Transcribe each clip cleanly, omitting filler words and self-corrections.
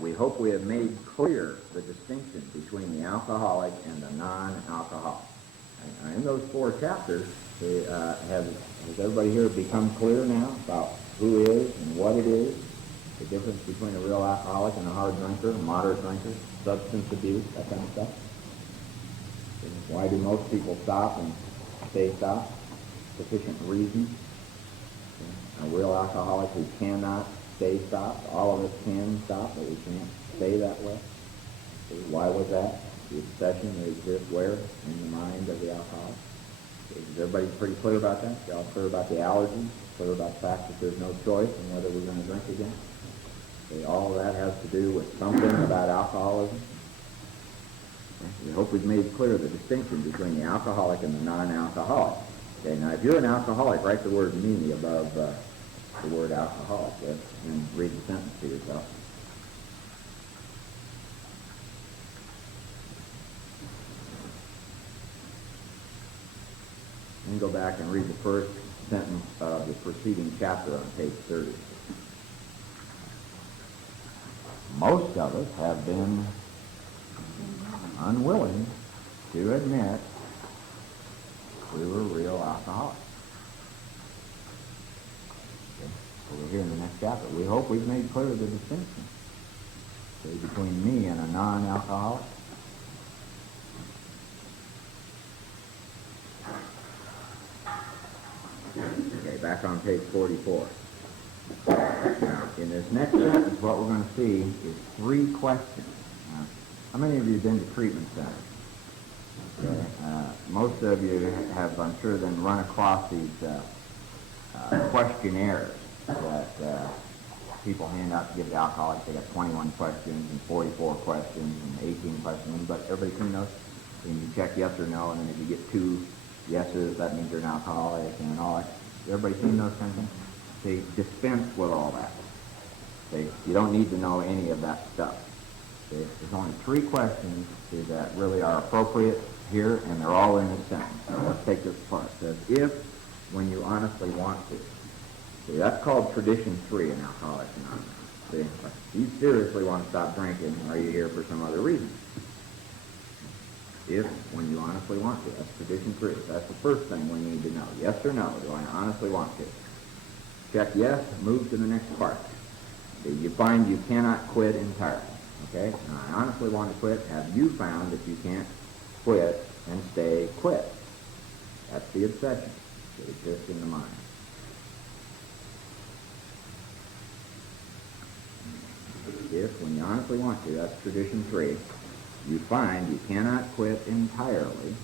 We hope we have made clear the distinction between the alcoholic and the non-alcoholic. In those 4 chapters, has everybody here become clear now about who is and what it is, the difference between a real alcoholic and a hard drinker, a moderate drinker, substance abuse, that kind of stuff? Why do most people stop and stay stopped? Sufficient reason. A real alcoholic who cannot stay stopped. All of us can stop, but we can't stay that way. Why was that? The obsession that exists where? In the mind of the alcoholic. Is everybody pretty clear about that? You all clear about the allergies? Clear about the fact that there's no choice in whether we're going to drink again? All of that has to do with something about alcoholism. We hope we've made clear the distinction between the alcoholic and the non-alcoholic. Okay, now if you're an alcoholic, write the word "me" above the word alcoholic, and read the sentence to yourself. Then go back and read the first sentence of the preceding chapter on page 30. Most of us have been unwilling to admit we were real alcoholics. Okay. Over here in the next chapter, we hope we've made clear the distinction between me and a non-alcoholic. Okay, back on page 44. Now, in this next sentence, what we're going to see is 3 questions. Now, how many of you have been to treatment centers? Okay. Most of you have, I'm sure, then run across these questionnaires that people hand out to give to alcoholics. They got 21 questions and 44 questions and 18 questions, but everybody seen those? And you check yes or no, and then if you get 2 yeses, that means you're an alcoholic and all that. Everybody seen those kind of things? They dispense with all that. You don't need to know any of that stuff. There's only 3 questions that really are appropriate here, and they're all in this sentence. So let's take this apart. It says, if, when you honestly want to. See, that's called tradition 3 in Alcoholics Anonymous. See, if you seriously want to stop drinking, are you here for some other reason? If, when you honestly want to. That's tradition 3. That's the first thing we need to know. Yes or no, do I honestly want to? Check yes, move to the next part. See, you find you cannot quit entirely. Okay? Now, I honestly want to quit. Have you found that you can't quit and stay quit? That's the obsession that exists in the mind. If, when you honestly want to, that's tradition 3, you find you cannot quit entirely,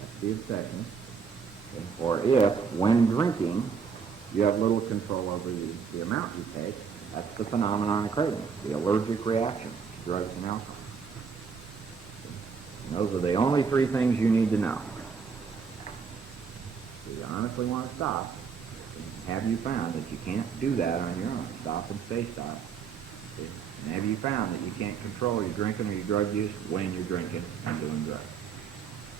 that's the obsession. Okay? Or if, when drinking, you have little control over the amount you take, that's the phenomenon of craving, the allergic reaction to drugs and alcohol. And those are the only 3 things you need to know. Do you honestly want to stop? Have you found that you can't do that on your own? Stop and stay stopped. Okay? And have you found that you can't control your drinking or your drug use when you're drinking and doing drugs?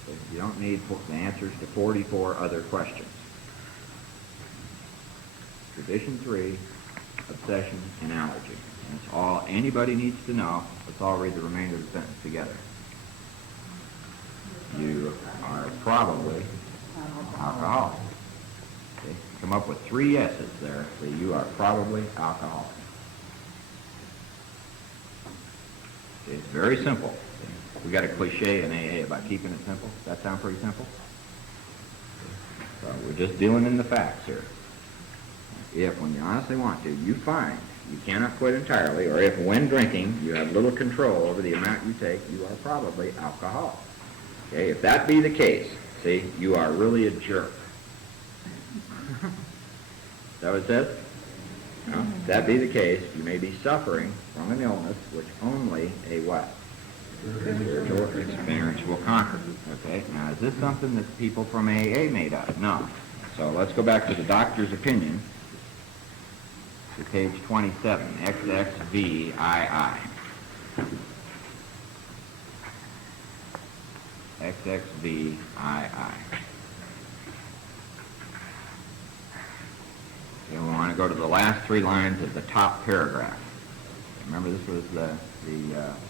Okay? You don't need the answers to 44 other questions. Tradition 3, obsession, and allergy. And it's all anybody needs to know. Let's all read the remainder of the sentence together. You are probably alcoholic. Okay? Come up with 3 yeses there. So you are probably alcoholic. Okay? It's very simple. Okay? We got a cliche in AA about keeping it simple. Does that sound pretty simple? So we're just dealing in the facts here. If, when you honestly want to, you find you cannot quit entirely, or if, when drinking, you have little control over the amount you take, you are probably alcoholic. Okay, if that be the case, see, you are really a jerk. Is that what it says? No? If that be the case, you may be suffering from an illness which only a what? Spiritual experience will conquer. Okay, now is this something that people from AA made up? No. So let's go back to the doctor's opinion. To page 27, XXVII. XXVII. Okay, we want to go to the last 3 lines of the top paragraph. Remember, this was the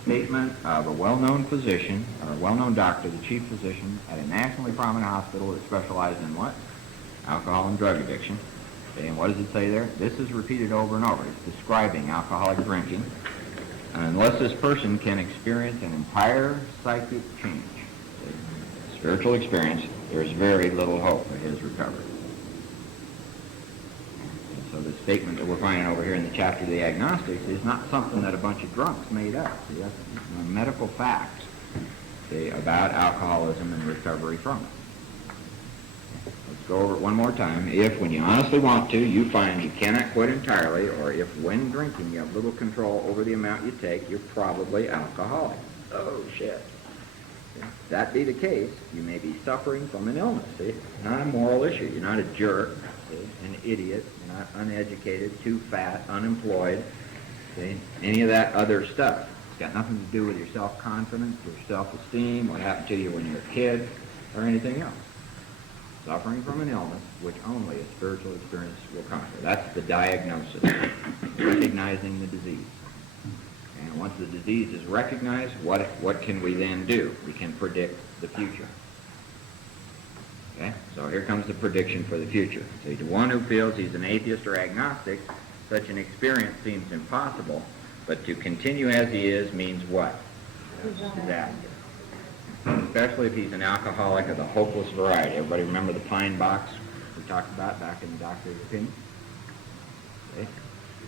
statement of a well-known physician, or a well-known doctor, the chief physician at a nationally prominent hospital that specialized in what? Alcohol and drug addiction. Okay, and what does it say there? This is repeated over and over. It's describing alcoholic drinking. And unless this person can experience an entire psychic change, spiritual experience, there is very little hope for his recovery. So the statement that we're finding over here in the chapter of the Agnostics is not something that a bunch of drunks made up. See, that's medical facts, see, about alcoholism and recovery from it. Let's go over it one more time. If, when you honestly want to, you find you cannot quit entirely, or if when drinking you have little control over the amount you take, you're probably alcoholic. Oh, shit. If that be the case, you may be suffering from an illness. See, it's not a moral issue. You're not a jerk, see, an idiot. You're not uneducated, too fat, unemployed, see, any of that other stuff. It's got nothing to do with your self-confidence, your self-esteem, what happened to you when you were a kid, or anything else. Suffering from an illness which only a spiritual experience will conquer. That's the diagnosis, recognizing the disease. And once the disease is recognized, what can we then do? We can predict the future. Okay? So here comes the prediction for the future. See, to one who feels he's an atheist or agnostic, such an experience seems impossible, but to continue as he is means what? Disaster. Especially if he's an alcoholic of the hopeless variety. Everybody remember the pine box we talked about back in the Doctor's Opinion? Okay.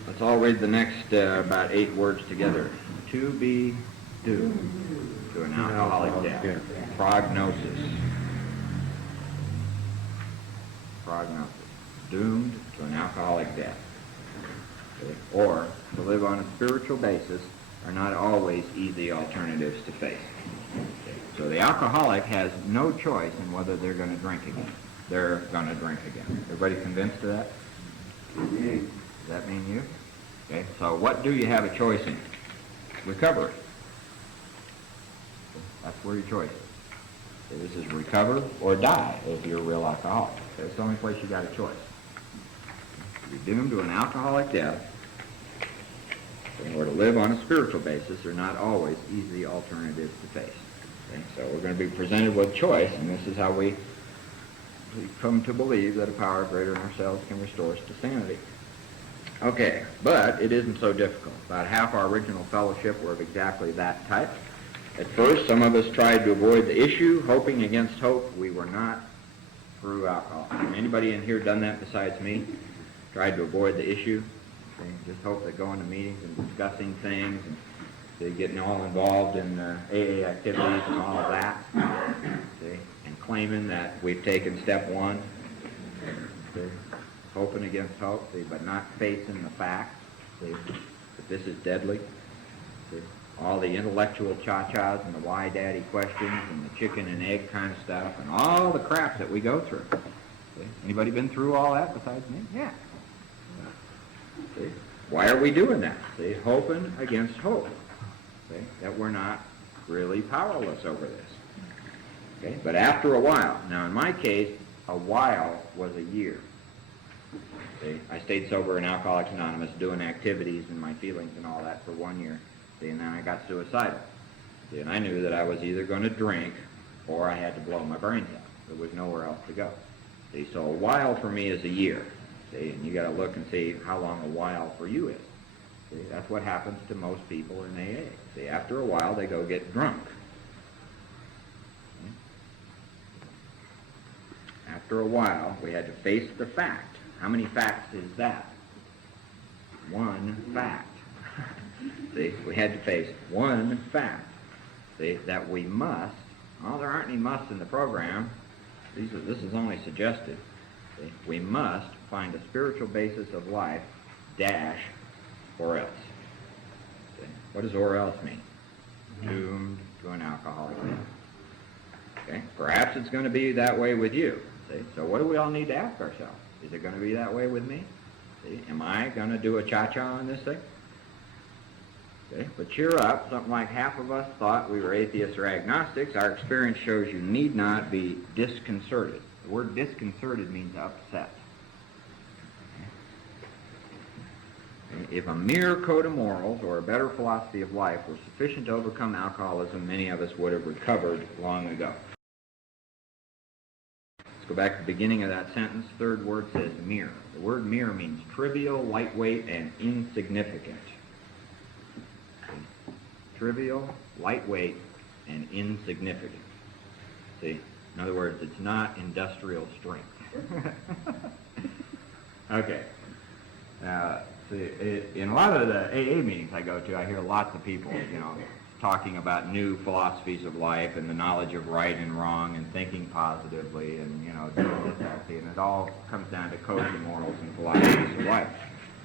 Let's all read the next about 8 words together. To be doomed to an alcoholic death. Yeah. Prognosis. Prognosis. Doomed to an alcoholic death. Okay. Or to live on a spiritual basis are not always easy alternatives to face. Okay. So the alcoholic has no choice in whether they're going to drink again. They're going to drink again. Everybody convinced of that? Does that mean you? Okay, so what do you have a choice in? Recovery. That's where your choice is. So this is recover or die if you're a real alcoholic. That's the only place you got a choice. You're doomed to an alcoholic death, or to live on a spiritual basis are not always easy alternatives to face. Okay, so we're going to be presented with choice, and this is how we come to believe that a power greater than ourselves can restore us to sanity. Okay, but it isn't so difficult. About half our original fellowship were of exactly that type. At first, some of us tried to avoid the issue, hoping against hope we were not through alcohol. Anybody in here done that besides me? Tried to avoid the issue? Okay, just hope that going to meetings and discussing things and getting all involved in AA activities and all of that, see, and claiming that we've taken step 1, see, hoping against hope, see, but not facing the fact, see, that this is deadly. See, all the intellectual cha-chas and the why daddy questions and the chicken and egg kind of stuff and all the crap that we go through. See, anybody been through all that besides me? Yeah. See, why are we doing that? See, hoping against hope. See, that we're not really powerless over this. Okay, but after a while, now in my case, a while was a year. See, I stayed sober in Alcoholics Anonymous, doing activities and my feelings and all that for 1 year. See, and then I got suicidal. See, and I knew that I was either going to drink or I had to blow my brains out. There was nowhere else to go. See, so a while for me is a year. See, and you got to look and see how long a while for you is. See, that's what happens to most people in AA. See, after a while, they go get drunk. After a while, we had to face the fact. How many facts is that? 1 fact. See, we had to face 1 fact. See, that we must, well, there aren't any musts in the program. This is only suggested. See, we must find a spiritual basis of life, dash, or else. See, what does or else mean? Doomed to an alcoholic death. Okay, perhaps it's going to be that way with you. See, so what do we all need to ask ourselves? Is it going to be that way with me? See, am I going to do a cha-cha on this thing? Okay, but cheer up. Something like half of us thought we were atheists or agnostics. Our experience shows you need not be disconcerted. The word disconcerted means upset. if a mere code of morals or a better philosophy of life were sufficient to overcome alcoholism, many of us would have recovered long ago. Let's go back to the beginning of that sentence. Third word says mere. The word mere means trivial, lightweight, and insignificant. Trivial, lightweight, and insignificant. See? In other words, it's not industrial strength. Okay. See, in a lot of the AA meetings I go to, I hear lots of people, talking about new philosophies of life and the knowledge of right and wrong and thinking positively and, doing this, that, and it all comes down to codes and morals and philosophies of life.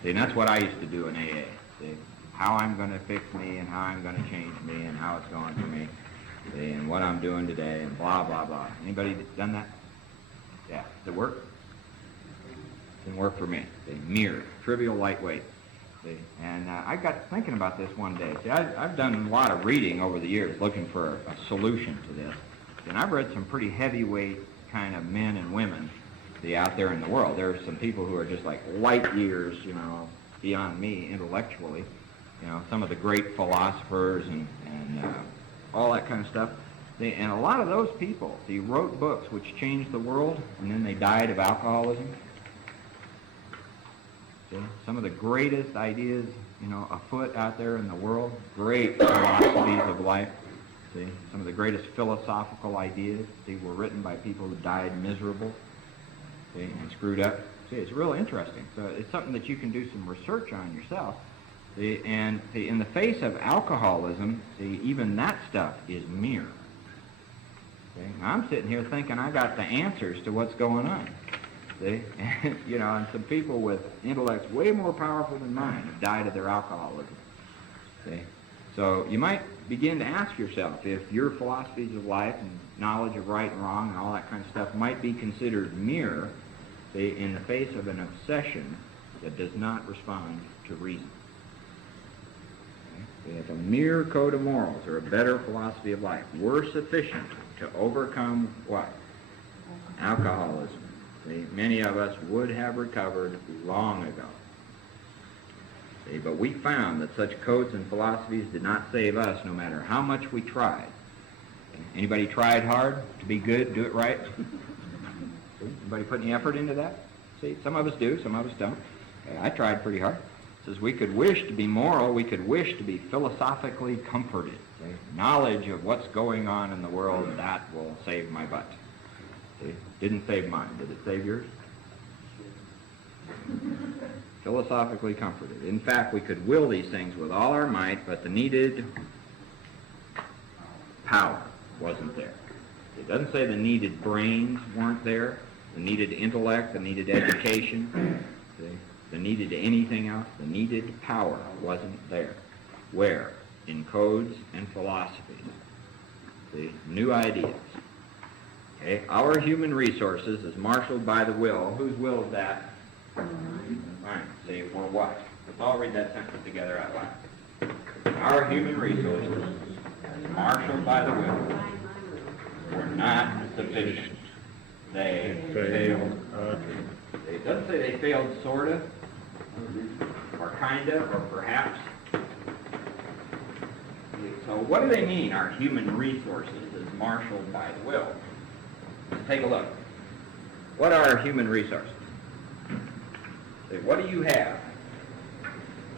See, and that's what I used to do in AA. See, how I'm going to fix me and how I'm going to change me and how it's going for me. See, and what I'm doing today and blah, blah, blah. Anybody done that? Yeah. Does it work? Didn't work for me. See, mere, trivial, lightweight. See, and I got to thinking about this one day. See, I've done a lot of reading over the years looking for a solution to this. And I've read some pretty heavyweight kind of men and women out there in the world. There are some people who are just like light years, beyond me intellectually. Some of the great philosophers and all that kind of stuff. And a lot of those people, wrote books which changed the world, and then they died of alcoholism. See, some of the greatest ideas, afoot out there in the world, great philosophies of life. See, some of the greatest philosophical ideas, were written by people who died miserable, and screwed up. See, it's real interesting. So it's something that you can do some research on yourself. And in the face of alcoholism, even that stuff is mere. Now, I'm sitting here thinking I got the answers to what's going on. See? And some people with intellects way more powerful than mine have died of their alcoholism. See? So you might begin to ask yourself if your philosophies of life and knowledge of right and wrong and all that kind of stuff might be considered mere, in the face of an obsession that does not respond to reason. If a mere code of morals or a better philosophy of life were sufficient to overcome what? Alcoholism. See, many of us would have recovered long ago. See, but we found that such codes and philosophies did not save us no matter how much we tried. Anybody tried hard to be good, do it right? See, anybody put any effort into that? See, some of us do, some of us don't. I tried pretty hard. Says we could wish to be moral, we could wish to be philosophically comforted. See? Knowledge of what's going on in the world, that will save my butt. See? Didn't save mine. Did it save yours? Philosophically comforted. In fact, we could will these things with all our might, but the needed power wasn't there. It doesn't say the needed brains weren't there, the needed intellect, the needed education. See? The needed anything else, the needed power wasn't there. Where? In codes and philosophies. See? New ideas. Okay? Our human resources is marshaled by the will. Whose will is that? Fine. See, for what? Let's all read that sentence together out loud. Our human resources is marshaled by the will were not sufficient. They failed. It doesn't say they failed sort of, or kind of, or perhaps. So what do they mean, our human resources is marshaled by the will? Let's take a look. What are our human resources? What do you have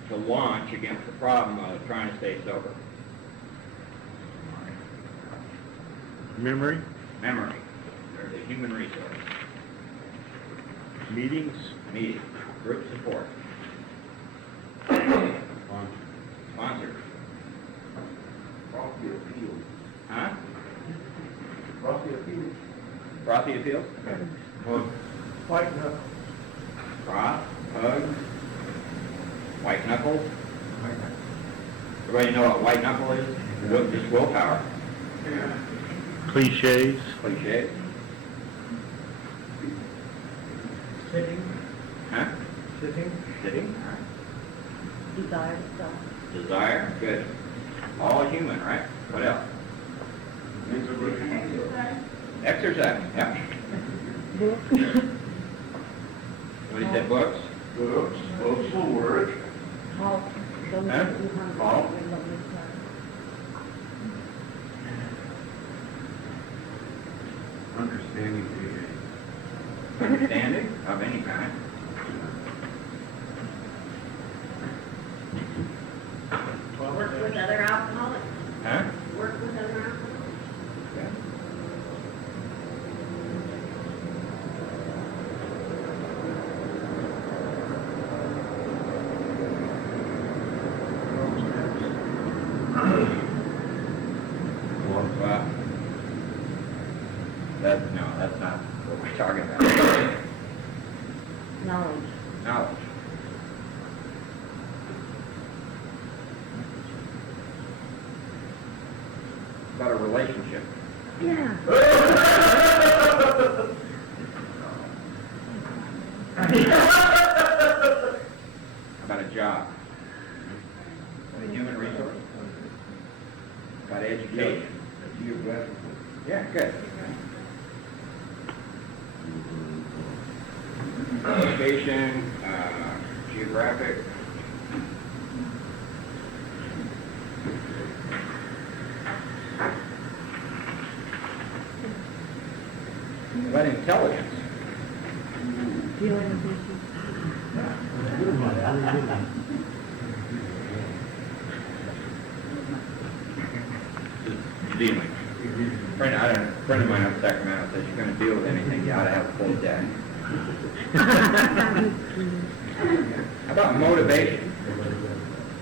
to launch against the problem of trying to stay sober? Memory. Memory. There's a human resource. Meetings. Meeting. Group support. Sponsors. Frothy appeals. Huh? Frothy appeals. Frothy appeals? White knuckles. Froth, hugs, white knuckles. Everybody know what white knuckle is? Just willpower. Yeah. Cliches. Cliches. Sitting. Huh? Sitting. Sitting. All right. Desire stuff. Desire. Good. All human, right? What else? Exercise. Yeah. What do you say? Books. Books. Books will work. Huh? Paul? Understanding the Understanding of any kind. Work with other alcoholics. Huh? Work with other alcoholics. Yeah. Well, that's not what we're talking about. Knowledge. Knowledge. About a relationship. Yeah. About a job. About a human resource. About education. geographical. Yeah, good. Education, geographic. About intelligence. Dealing with issues. Dealing. A friend of mine up in Sacramento says you're going to deal with anything, you ought to have a full deck. How about motivation?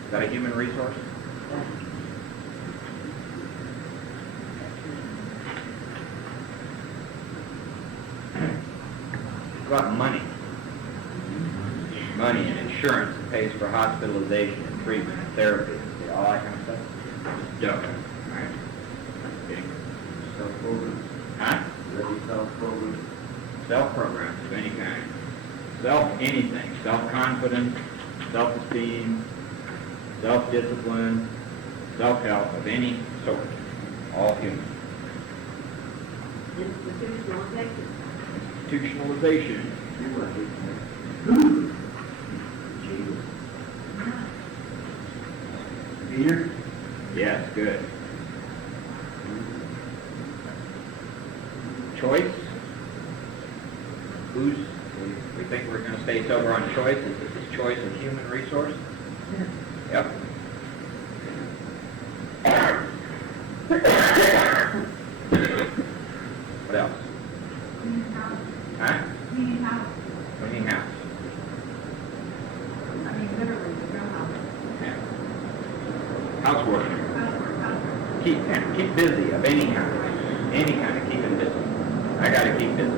Is that a human resource? How about money? Money and insurance that pays for hospitalization and treatment and therapy, all that kind of stuff? Dope. Right. Okay. Self-program. Huh? Ready self-program. Self-programs of any kind. Self-anything. Self-confidence, self-esteem, self-discipline, self-help of any sort. All human. Institutionalization. Institutionalization. Fear. Yes, good. Choice. We think we're going to stay sober on choice. Is this choice a human resource? Yep. What else? Huh? Cleaning house. Yeah. Housework. Keep busy of any kind. Any kind of keeping busy. I got to keep busy.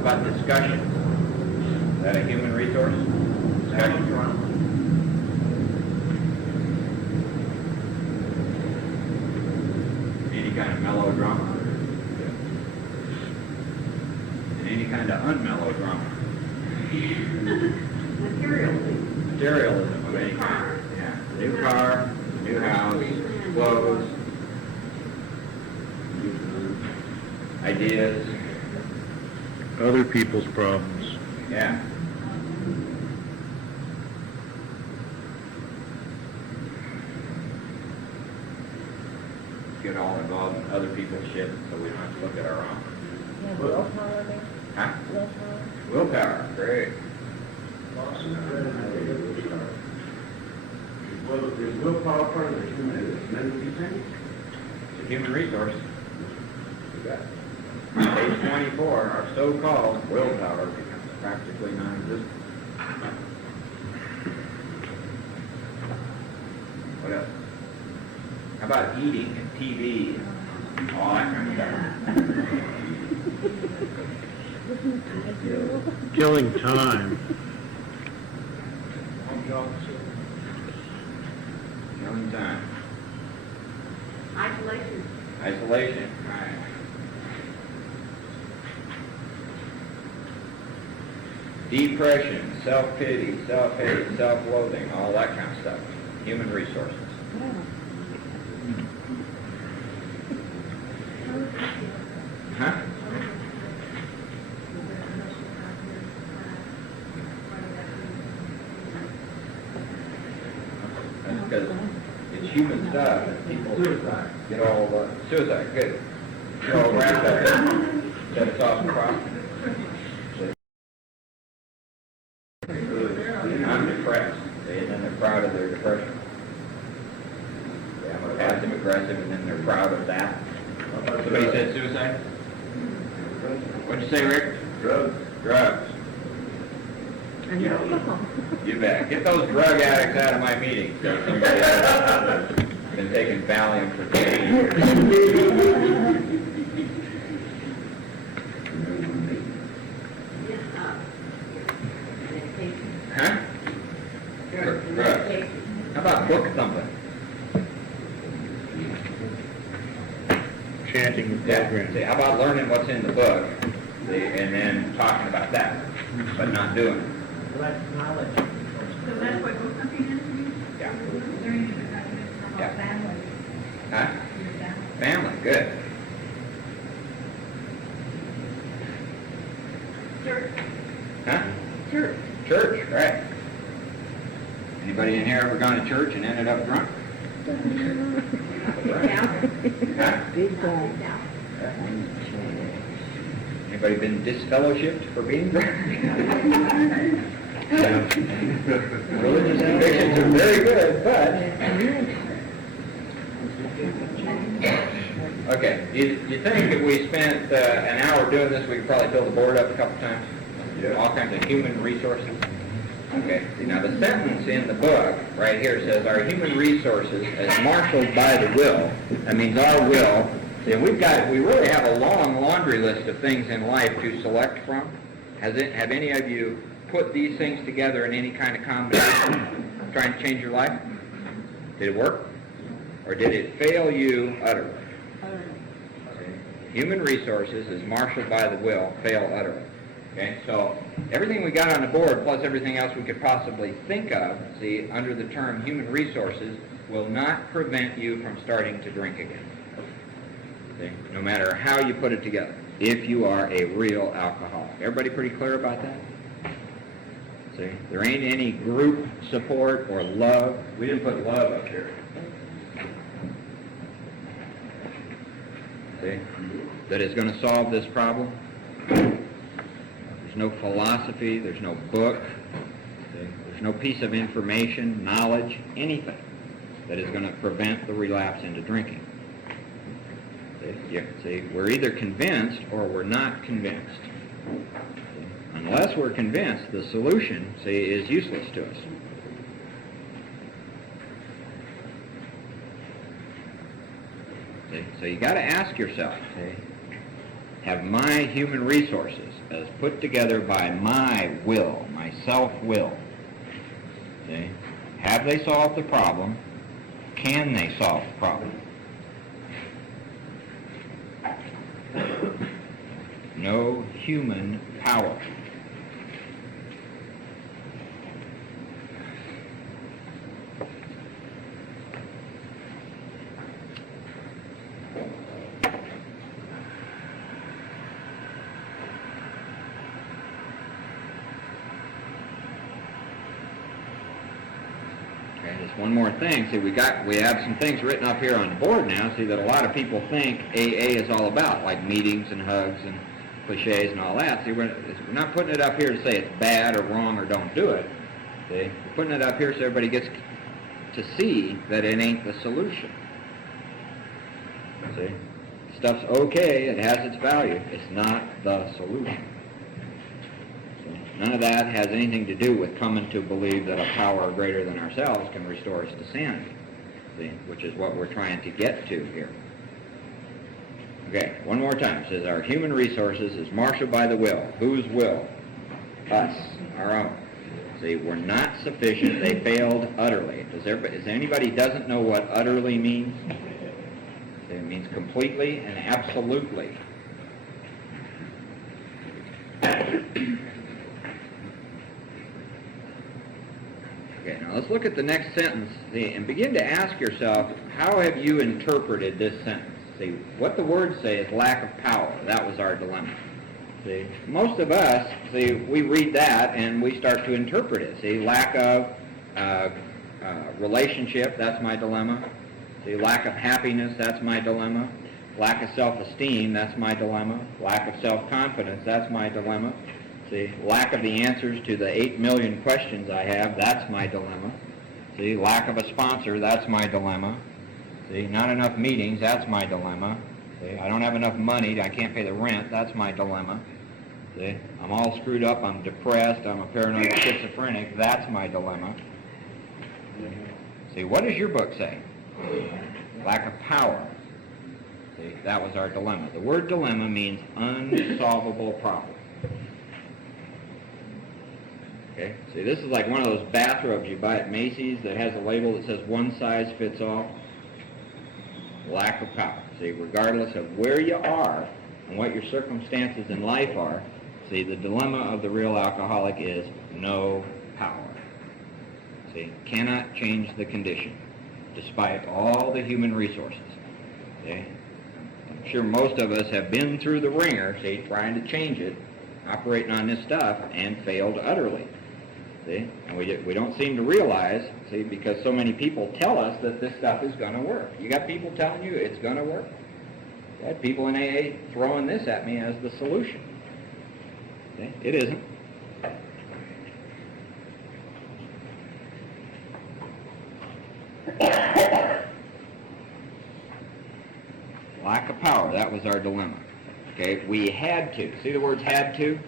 About discussion. Is that a human resource? Discussion. Any kind of melodrama. And any kind of unmelodrama. Materialism of any kind. Yeah. New car, new house, clothes, ideas. Other people's problems. Yeah. Get all involved in other people's shit so we don't have to look at our own. Yeah, willpower there. Huh? Willpower. Willpower. Great. Well, is willpower part of the human mental thing? It's a human resource. You got it. Page 24, our so-called willpower becomes practically non-existent. What else? How about eating and TV and all that kind of stuff? Killing time. Killing time. Isolation. Isolation. Right. Depression, self-pity, self-hate, self-loathing, all that kind of stuff. Human resources. Huh? because it's human stuff, and people get all, suicide, good. Get all wrapped up in it, that it's off the cross. I'm depressed, and then they're proud of their depression. I'm passive aggressive, and then they're proud of that. Somebody said suicide? What'd you say, Rick? Drugs. Drugs. And alcohol. You bet. Get those drug addicts out of my meeting. Somebody else has been taking Valium for 10 years. Huh? Drugs. How about book thumping? Chanting the Yeah. program. See, how about learning what's in the book, see, and then talking about that, but not doing it? So that's what book something is? Yeah. Learning about Yeah. family. Huh? Your family. Family, good. Church. Huh? Church. Church, right. Anybody in here ever gone to church and ended up drunk? Huh? Big bad. Anybody been disfellowshipped for being drunk? Religious convictions are very good, but... Okay, you think if we spent an hour doing this, we could probably fill the board up a couple times? Yeah. All kinds of human resources? Okay, see, now the sentence in the book right here says, our human resources as marshaled by the will. That means our will. See, we really have a long laundry list of things in life to select from. Have any of you put these things together in any kind of combination, trying to change your life? Did it work? Or did it fail you utterly? Human resources as marshaled by the will fail utterly. Okay, so everything we got on the board, plus everything else we could possibly think of, see, under the term human resources, will not prevent you from starting to drink again. See, no matter how you put it together, if you are a real alcoholic. Everybody pretty clear about that? See, there ain't any group support or love. We didn't put love up here. See, that is going to solve this problem. There's no philosophy, there's no book, there's no piece of information, knowledge, anything that is going to prevent the relapse into drinking. See, we're either convinced or we're not convinced. See, unless we're convinced, the solution, see, is useless to us. See, so you got to ask yourself, see, have my human resources as put together by my will, my self-will, see, have they solved the problem? Can they solve the problem? No human power. Just one more thing. See, we have some things written up here on the board now. See, that a lot of people think AA is all about, like meetings and hugs and cliches and all that. See, we're not putting it up here to say it's bad or wrong or don't do it. See, we're putting it up here so everybody gets to see that it ain't the solution. See, stuff's okay. It has its value. It's not the solution. None of that has anything to do with coming to believe that a power greater than ourselves can restore us to sanity, see, which is what we're trying to get to here. Okay, one more time. It says our human resources is marshaled by the will. Whose will? Us, our own. See, we're not sufficient. They failed utterly. Does anybody doesn't know what utterly means? See, it means completely and absolutely. Okay, now let's look at the next sentence and begin to ask yourself, how have you interpreted this sentence? See, what the words say is lack of power. That was our dilemma. See, most of us, see, we read that and we start to interpret it. See, lack of relationship, that's my dilemma. See, lack of happiness, that's my dilemma. Lack of self-esteem, that's my dilemma. Lack of self-confidence, that's my dilemma. See, lack of the answers to the 8 million questions I have, that's my dilemma. See, lack of a sponsor, that's my dilemma. See, not enough meetings, that's my dilemma. See, I don't have enough money, I can't pay the rent, that's my dilemma. See, I'm all screwed up, I'm depressed, I'm a paranoid schizophrenic, that's my dilemma. See, what does your book say? Lack of power. See, that was our dilemma. The word dilemma means unsolvable problem. Okay, see, this is like one of those bathrobes you buy at Macy's that has a label that says one size fits all. Lack of power. See, regardless of where you are and what your circumstances in life are, see, the dilemma of the real alcoholic is no power. See, cannot change the condition, despite all the human resources. See, I'm sure most of us have been through the ringer, see, trying to change it, operating on this stuff, and failed utterly. See, and we don't seem to realize, see, because so many people tell us that this stuff is going to work. You got people telling you it's going to work. I had people in AA throwing this at me as the solution. See, it isn't. Lack of power, that was our dilemma. Okay, we had to. See the words had to?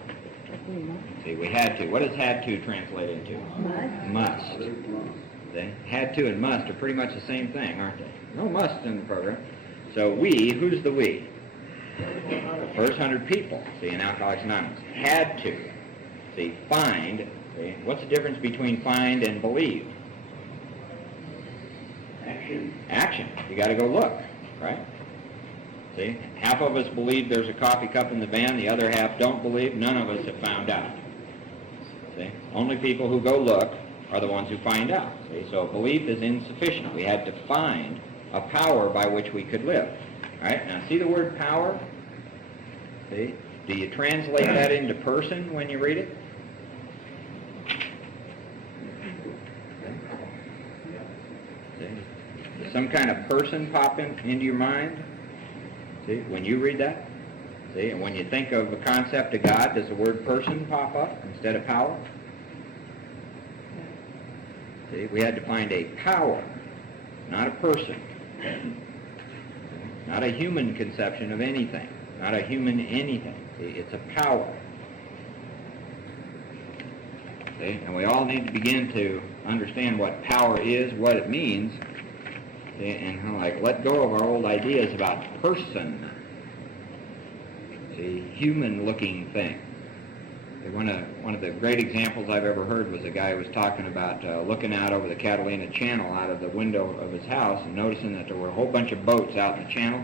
See, we had to. What does had to translate into? Must. See? Had to and must are pretty much the same thing, aren't they? No must in the program. So we, who's the we? The first 100 people, see, in Alcoholics Anonymous, had to. See, find. See, what's the difference between find and believe? Action. You got to go look, right? See, half of us believe there's a coffee cup in the van, the other half don't believe. None of us have found out. See, only people who go look are the ones who find out. See, so belief is insufficient. We had to find a power by which we could live. All right, now see the word power? See, do you translate that into person when you read it? See, does some kind of person pop into your mind? See, when you read that? See, and when you think of the concept of God, does the word person pop up instead of power? See, we had to find a power, not a person. Not a human conception of anything. Not a human anything. See, it's a power. See, and we all need to begin to understand what power is, what it means, and like let go of our old ideas about person, the human-looking thing. One of the great examples I've ever heard was a guy who was talking about looking out over the Catalina Channel out of the window of his house and noticing that there were a whole bunch of boats out in the channel.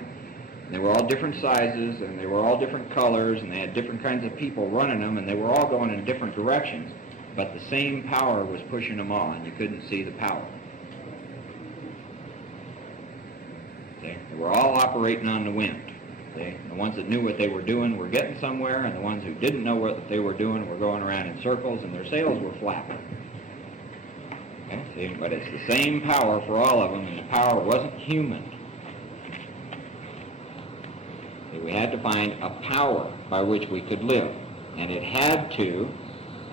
And they were all different sizes, and they were all different colors, and they had different kinds of people running them, and they were all going in different directions. But the same power was pushing them all, and you couldn't see the power. See? They were all operating on the wind. See? The ones that knew what they were doing were getting somewhere, and the ones who didn't know what they were doing were going around in circles, and their sails were flapping. Okay? See? But it's the same power for all of them, and the power wasn't human. See? We had to find a power by which we could live, and it had to.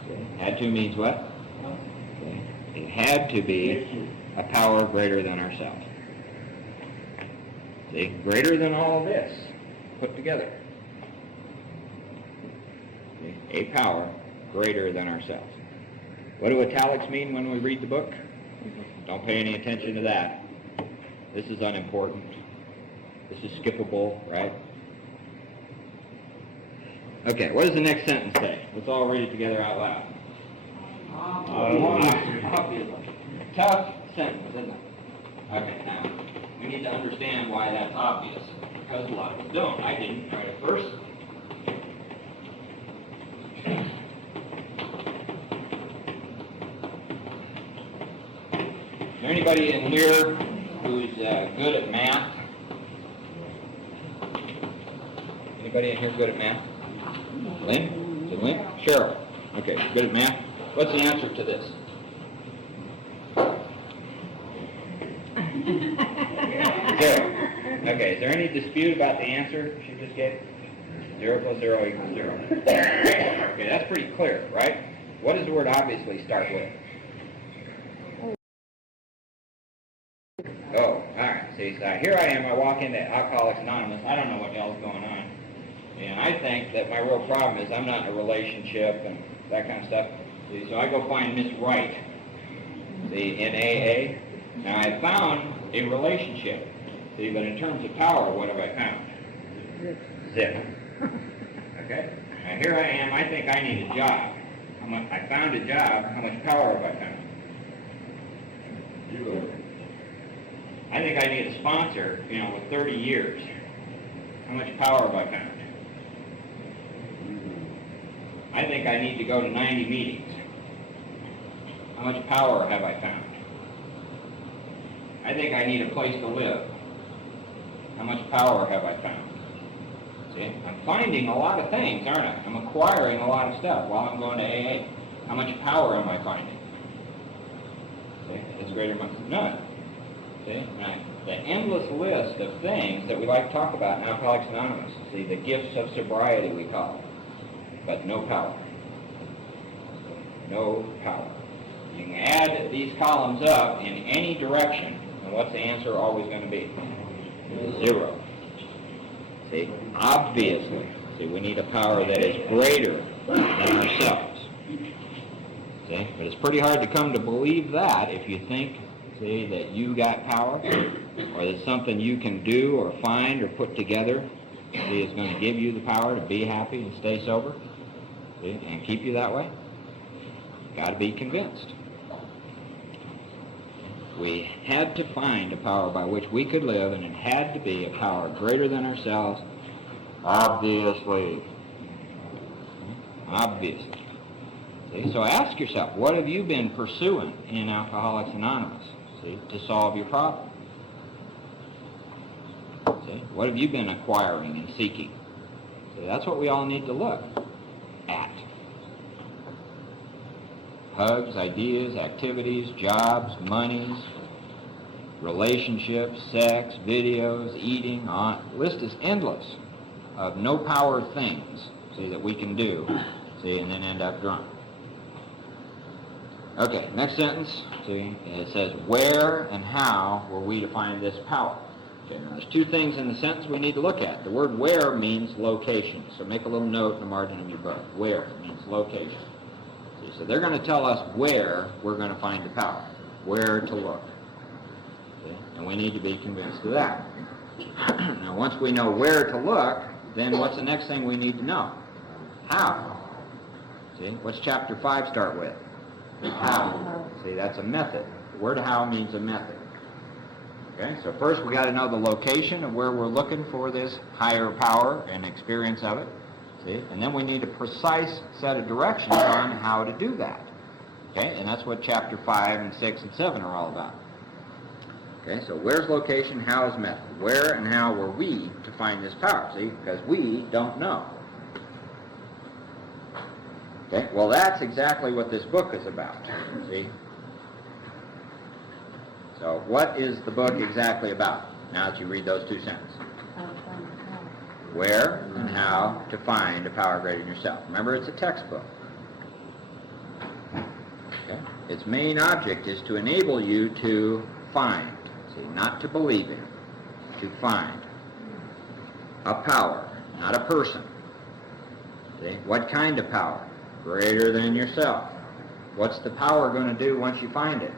Okay? Had to means what? Okay? It had to be a power greater than ourselves. See? Greater than all this put together. See? A power greater than ourselves. What do italics mean when we read the book? Don't pay any attention to that. This is unimportant. This is skippable, right? Okay, what does the next sentence say? Let's all read it together out loud. Tough sentence, isn't it? Okay, now, we need to understand why that's obvious, because a lot of us don't. I didn't write it first. Is there anybody in here who's good at math? Anybody in here good at math? Lynn? Is it Lynn? Cheryl. Okay, good at math. What's the answer to this? Okay, is there any dispute about the answer she just gave? 0 plus 0 equals 0. Okay, that's pretty clear, right? What does the word obviously start with? Oh, all right. See, so here I am. I walk into Alcoholics Anonymous. I don't know what the hell's going on. And I think that my real problem is I'm not in a relationship and that kind of stuff. See, so I go find Miss Wright, see, in AA. Now, I found a relationship. See, but in terms of power, what have I found? Zip. Okay? Now, here I am. I think I need a job. I found a job. How much power have I found? I think I need a sponsor, with 30 years. How much power have I found? I think I need to go to 90 meetings. How much power have I found? I think I need a place to live. How much power have I found? See, I'm finding a lot of things, aren't I? I'm acquiring a lot of stuff while I'm going to AA. How much power am I finding? See, it's greater than none. See, now, the endless list of things that we like to talk about in Alcoholics Anonymous. See, the gifts of sobriety we call it, but no power. No power. You can add these columns up in any direction, and what's the answer always going to be? 0. See, obviously, see, we need a power that is greater than ourselves. See, but it's pretty hard to come to believe that if you think, see, that you got power, or that something you can do or find or put together, see, is going to give you the power to be happy and stay sober, see, and keep you that way. Got to be convinced. We had to find a power by which we could live, and it had to be a power greater than ourselves, obviously. Obviously. See? So ask yourself, what have you been pursuing in Alcoholics Anonymous, see, to solve your problem? See? What have you been acquiring and seeking? See, that's what we all need to look at. Hugs, ideas, activities, jobs, monies, relationships, sex, videos, eating, list is endless of no power things, see, that we can do, see, and then end up drunk. Okay, next sentence, see, it says, where and how were we to find this power? Okay, now there's two things in the sentence we need to look at. The word where means location, so make a little note in the margin of your book. Where means location. See, so they're going to tell us where we're going to find the power, where to look. See? And we need to be convinced of that. Now, once we know where to look, then what's the next thing we need to know? How? See, what's chapter 5 start with? How. See, that's a method. The word how means a method. Okay, so first we got to know the location of where we're looking for this higher power and experience of it. See, and then we need a precise set of directions on how to do that. Okay, and that's what chapter 5 and 6 and 7 are all about. Okay, so where's location, how is method? Where and how were we to find this power? See, because we don't know. Okay, well that's exactly what this book is about. See? So what is the book exactly about, now that you read those two sentences? Where and how to find a power greater than yourself. Remember, it's a textbook. Okay? Its main object is to enable you to find, see, not to believe in, to find a power, not a person. See? What kind of power? Greater than yourself. What's the power going to do once you find it?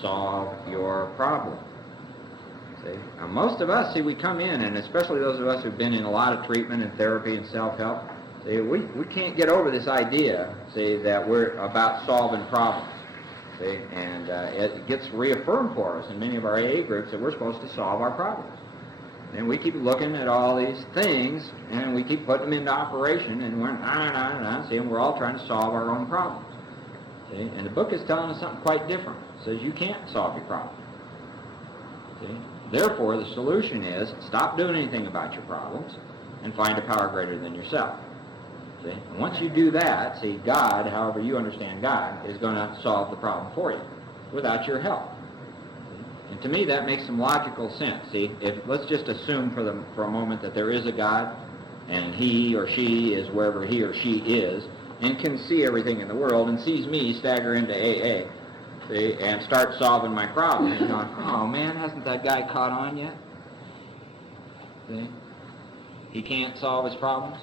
Solve your problem. See? Now, most of us, see, we come in, and especially those of us who've been in a lot of treatment and therapy and self-help, see, we can't get over this idea, see, that we're about solving problems. See? And it gets reaffirmed for us in many of our AA groups that we're supposed to solve our problems. And we keep looking at all these things, and we keep putting them into operation, and we're, see, and we're all trying to solve our own problems. See? And the book is telling us something quite different. It says you can't solve your problem. See? Therefore, the solution is stop doing anything about your problems and find a power greater than yourself. See? And once you do that, see, God, however you understand God, is going to solve the problem for you without your help. See? And to me, that makes some logical sense. See, let's just assume for a moment that there is a God, and he or she is wherever he or she is, and can see everything in the world, and sees me stagger into AA, see, and start solving my problem. And going, oh man, hasn't that guy caught on yet? See, he can't solve his problems.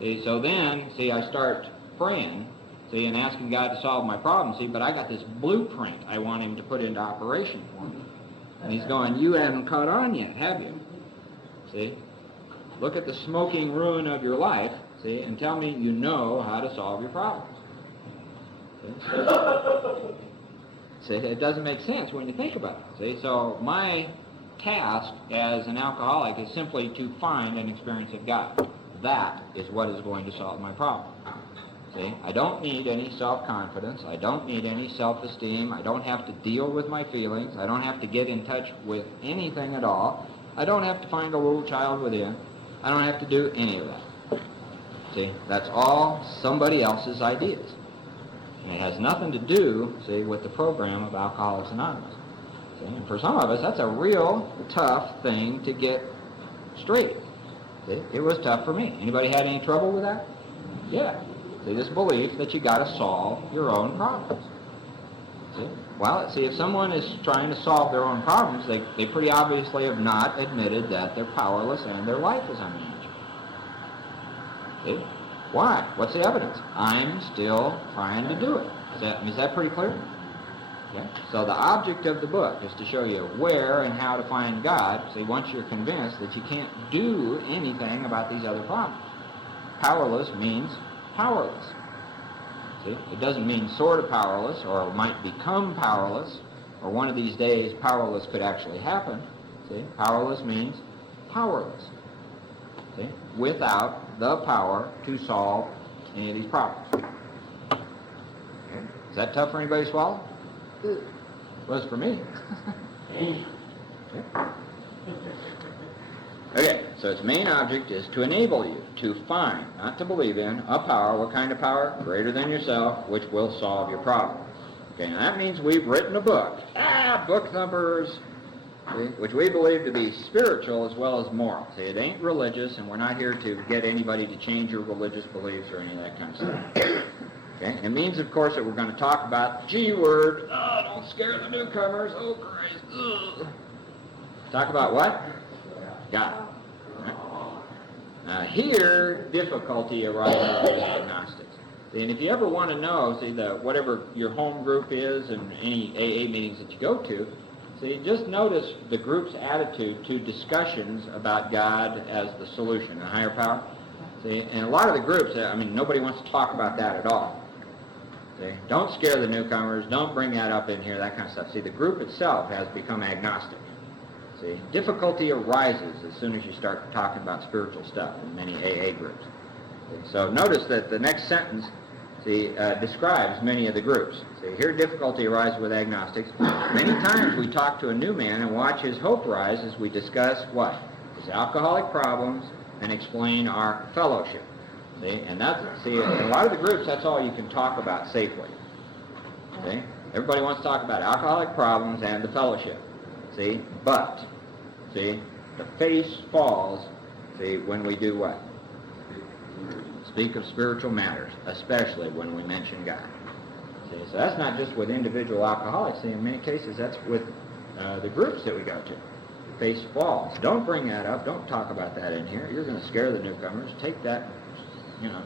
See, so then, see, I start praying, see, and asking God to solve my problem. See, but I got this blueprint I want him to put into operation for me. And he's going, you haven't caught on yet, have you? See? Look at the smoking ruin of your life, see, and tell me you know how to solve your problems. See? See, it doesn't make sense when you think about it. See, so my task as an alcoholic is simply to find an experience of God. That is what is going to solve my problem. See, I don't need any self-confidence. I don't need any self-esteem. I don't have to deal with my feelings. I don't have to get in touch with anything at all. I don't have to find a little child within. I don't have to do any of that. See, that's all somebody else's ideas. And it has nothing to do, see, with the program of Alcoholics Anonymous. See, and for some of us, that's a real tough thing to get straight. See, it was tough for me. Anybody had any trouble with that? Yeah. See, this belief that you got to solve your own problems. See? Well, see, if someone is trying to solve their own problems, they pretty obviously have not admitted that they're powerless and their life is unmanageable. See? Why? What's the evidence? I'm still trying to do it. Is that pretty clear? Okay. So the object of the book is to show you where and how to find God. See, once you're convinced that you can't do anything about these other problems. Powerless means powerless. See? It doesn't mean sort of powerless or might become powerless or one of these days powerless could actually happen. See? Powerless means powerless. See? Without the power to solve any of these problems. Okay. Is that tough for anybody to swallow? It was for me. Okay, so its main object is to enable you to find, not to believe in, a power. What kind of power? Greater than yourself, which will solve your problem. Okay, now that means we've written a book. Book numbers, see, which we believe to be spiritual as well as moral. See, it ain't religious, and we're not here to get anybody to change your religious beliefs or any of that kind of stuff. Okay, it means, of course, that we're going to talk about the G word. Oh, don't scare the newcomers. Oh, Christ. Ugh. Talk about what? God. Right. Here, difficulty arises with agnostics. See, and if you ever want to know, see, whatever your home group is and any AA meetings that you go to, see, just notice the group's attitude to discussions about God as the solution, a higher power. See, and a lot of the groups, I mean, nobody wants to talk about that at all. See, don't scare the newcomers, don't bring that up in here, that kind of stuff. See, the group itself has become agnostic. See, difficulty arises as soon as you start talking about spiritual stuff in many AA groups. See, so notice that the next sentence, see, describes many of the groups. See, here difficulty arises with agnostics. Many times we talk to a new man and watch his hope rise as we discuss what? His alcoholic problems and explain our fellowship. See, and that's, see, in a lot of the groups, that's all you can talk about safely. See, everybody wants to talk about alcoholic problems and the fellowship. See, but, see, the face falls, see, when we do what? Speak of spiritual matters, especially when we mention God. See, so that's not just with individual alcoholics. See, in many cases, that's with the groups that we go to. The face falls. Don't bring that up. Don't talk about that in here. You're going to scare the newcomers. Take that, you know.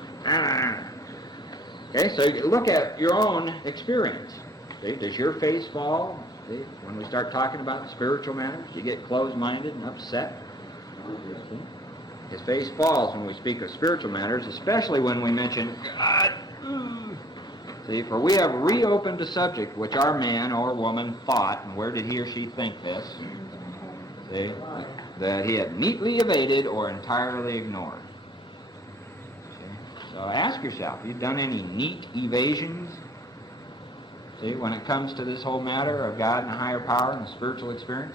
Okay, so look at your own experience. See, does your face fall? See, when we start talking about spiritual matters, you get closed-minded and upset. See? His face falls when we speak of spiritual matters, especially when we mention God. See, for we have reopened a subject which our man or woman thought, and where did he or she think this? See, that he had neatly evaded or entirely ignored. See? So ask yourself, have you done any neat evasions? See, when it comes to this whole matter of God and a higher power and a spiritual experience?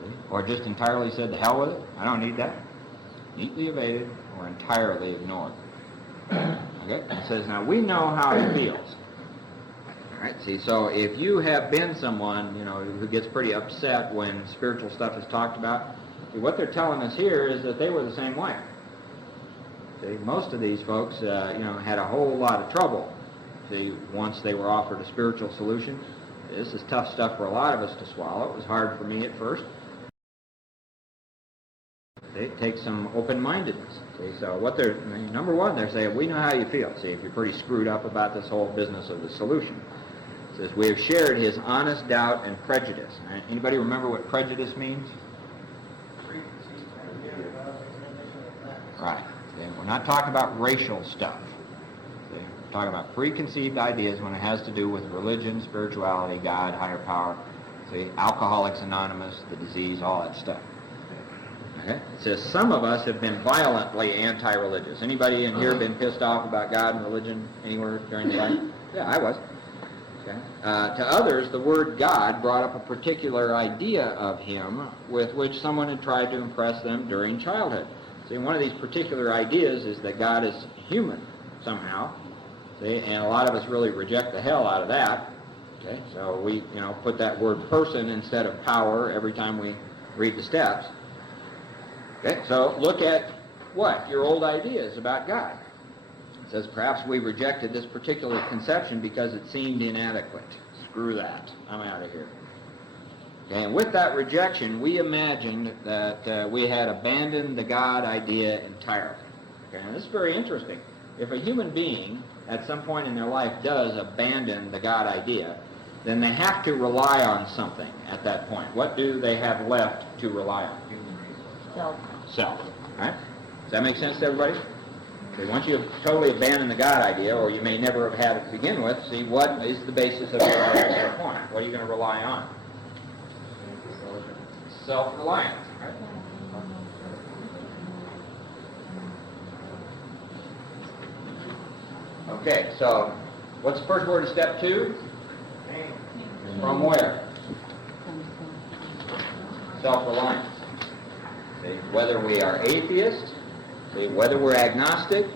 See? Or just entirely said, the hell with it, I don't need that. Neatly evaded or entirely ignored. Okay? It says, now we know how he feels. All right, see, so if you have been someone, who gets pretty upset when spiritual stuff is talked about, see, what they're telling us here is that they were the same way. See, most of these folks, had a whole lot of trouble, see, once they were offered a spiritual solution. This is tough stuff for a lot of us to swallow. It was hard for me at first. It takes some open-mindedness. See, so number one, they're saying, we know how you feel. See, if you're pretty screwed up about this whole business of the solution. It says, we have shared his honest doubt and prejudice. All right, anybody remember what prejudice means? Right. See, we're not talking about racial stuff. See, we're talking about preconceived ideas when it has to do with religion, spirituality, God, higher power. See, Alcoholics Anonymous, the disease, all that stuff. Okay. It says, some of us have been violently anti-religious. Anybody in here been pissed off about God and religion anywhere during the life? Yeah, I was. Okay. To others, the word God brought up a particular idea of him with which someone had tried to impress them during childhood. See, one of these particular ideas is that God is human somehow. See, and a lot of us really reject the hell out of that. Okay, so we, put that word person instead of power every time we read the steps. Okay, so look at your old ideas about God. It says, perhaps we rejected this particular conception because it seemed inadequate. Screw that. I'm out of here. Okay, and with that rejection, we imagined that we had abandoned the God idea entirely. Okay, and this is very interesting. If a human being at some point in their life does abandon the God idea, then they have to rely on something at that point. What do they have left to rely on? Self. Right? Does that make sense to everybody? Okay, once you totally abandon the God idea, or you may never have had it to begin with, see, what is the basis of your life at that point? What are you going to rely on? Self-reliance. Right? Okay, so what's the first word of step 2? From where? Self-reliance. See, whether we are atheists, see, whether we're agnostic,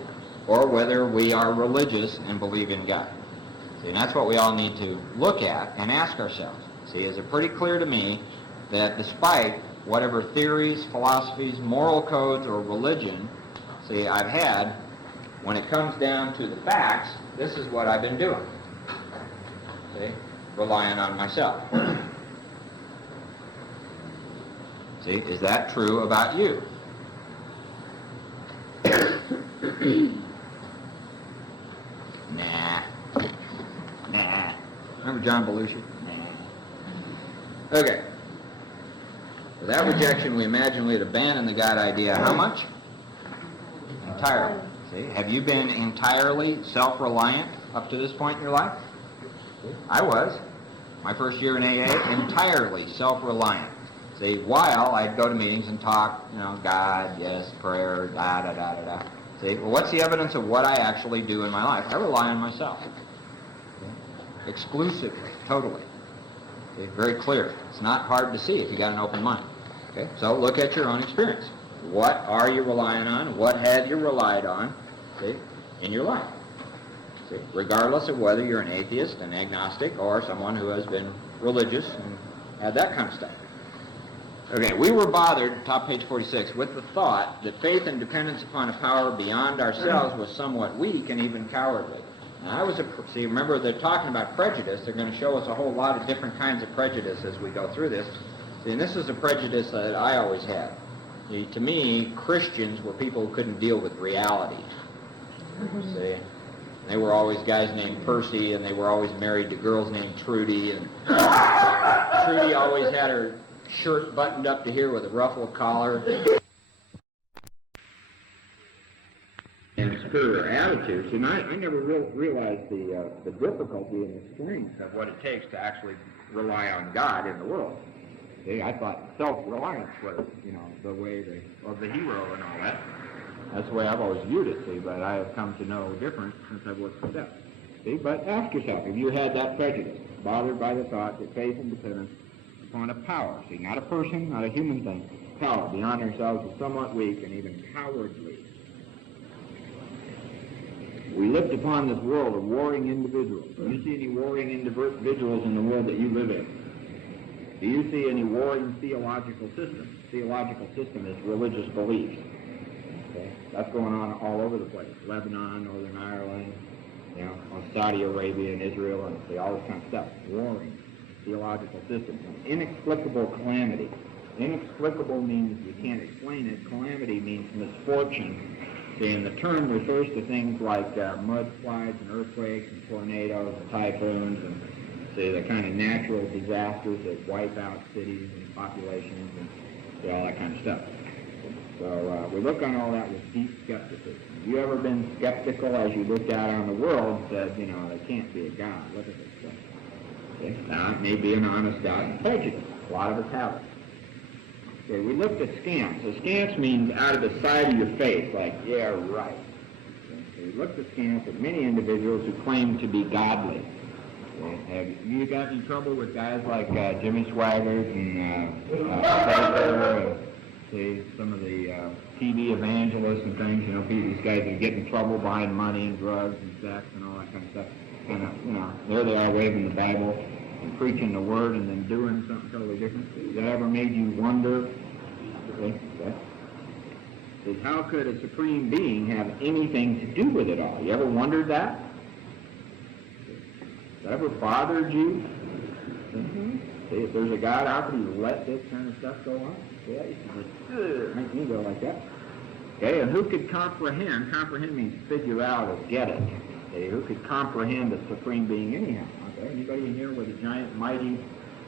or whether we are religious and believe in God. See, and that's what we all need to look at and ask ourselves. See, is it pretty clear to me that despite whatever theories, philosophies, moral codes, or religion, see, I've had, when it comes down to the facts, this is what I've been doing. See, relying on myself. See, is that true about you? Nah. Remember John Belushi? Nah. Okay. With that rejection, we imagine we had abandoned the God idea. How much? Entirely. See, have you been entirely self-reliant up to this point in your life? I was. My first year in AA, entirely self-reliant. See, while I'd go to meetings and talk, God, yes, prayer, da-da-da-da-da. See, well, what's the evidence of what I actually do in my life? I rely on myself. Okay. Exclusively, totally. Okay. Very clear. It's not hard to see if you got an open mind. Okay, so look at your own experience. What are you relying on? What have you relied on, see, in your life? See, regardless of whether you're an atheist, an agnostic, or someone who has been religious and had that kind of stuff. Okay, we were bothered, top page 46, with the thought that faith and dependence upon a power beyond ourselves was somewhat weak and even cowardly. Now, see, remember they're talking about prejudice. They're going to show us a whole lot of different kinds of prejudice as we go through this. See, and this is a prejudice that I always had. See, to me, Christians were people who couldn't deal with reality. See, they were always guys named Percy, and they were always married to girls named Trudy, and Trudy always had her shirt buttoned up to here with a ruffled collar. And superior attitudes. And I never realized the difficulty and the strength of what it takes to actually rely on God in the world. See, I thought self-reliance was, the way of the hero and all that. That's the way I've always viewed it, see, but I have come to know different since I've worked with them. See, but ask yourself, if you had that prejudice, bothered by the thought that faith and dependence upon a power, see, not a person, not a human thing, power beyond ourselves is somewhat weak and even cowardly. We looked upon this world of warring individuals. Do you see any warring individuals in the world that you live in? Do you see any warring theological systems? Theological system is religious beliefs. Okay? That's going on all over the place. Lebanon, Northern Ireland, Saudi Arabia and Israel, and see all this kind of stuff. Warring theological systems. Inexplicable calamity. Inexplicable means you can't explain it. Calamity means misfortune. See, and the term refers to things like mudslides and earthquakes and tornadoes and typhoons and, see, the kind of natural disasters that wipe out cities and populations and see, all that kind of stuff. So we look on all that with deep skepticism. Have you ever been skeptical as you looked out on the world and said, there can't be a God? Look at this stuff. Okay? Now, it may be an honest doubt and prejudice. A lot of us have it. Okay, we looked at scants. So scants means out of the side of your face, like, yeah, right. Okay, so we looked at scants at many individuals who claim to be godly. Okay, have you got any trouble with guys like Jimmy Swaggart and Baker and some of the TV evangelists and things? These guys that get in trouble buying money and drugs and sex and all that kind of stuff. And there they are waving the Bible and preaching the word and then doing something totally different. Has that ever made you wonder? Is how could a supreme being have anything to do with it all? You ever wondered that? Has that ever bothered you? See, if there's a God, how could he let this kind of stuff go on? Yeah, it makes me go like that. Okay, and who could comprehend? Comprehend means figure out or get it. Okay, who could comprehend a supreme being anyhow? Okay, anybody in here with a giant, mighty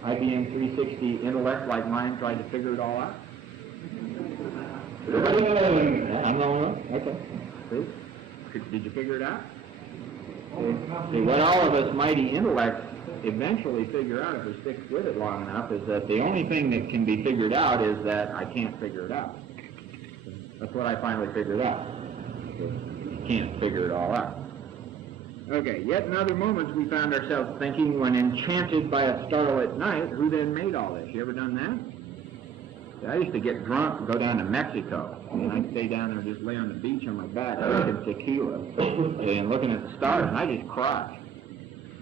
IBM 360 intellect like mine tried to figure it all out? I don't know. Okay. See? Did you figure it out? See, what all of us mighty intellects eventually figure out, if we stick with it long enough, is that the only thing that can be figured out is that I can't figure it out. That's what I finally figured out. You can't figure it all out. Okay, yet in other moments we found ourselves thinking, when enchanted by a starlit night, who then made all this? You ever done that? I used to get drunk and go down to Mexico, and I'd stay down there and just lay on the beach on my back drinking tequila and looking at the stars, and I just cry.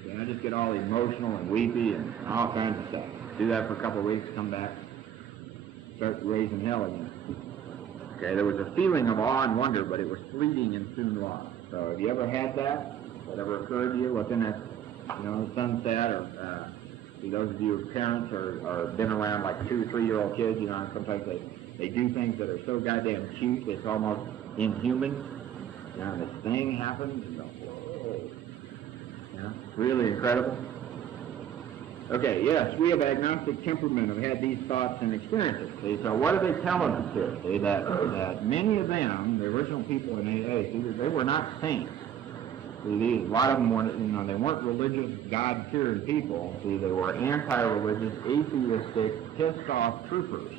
And I just get all emotional and weepy and all kinds of stuff. Do that for a couple of weeks, come back, start raising hell again. Okay, there was a feeling of awe and wonder, but it was fleeting and soon lost. So have you ever had that? That ever occurred to you, looking at, sunset, or those of you who are parents or been around like 2 or 3-year-old kids, and sometimes they do things that are so goddamn cute, it's almost inhuman. And this thing happens, and you go, whoa. It's really incredible. Okay, yes, we of agnostic temperament have had these thoughts and experiences. See, so what are they telling us here? See, that many of them, the original people in AA, see, they were not saints. See, a lot of them weren't, they weren't religious, God-fearing people. See, they were anti-religious, atheistic, pissed-off troopers.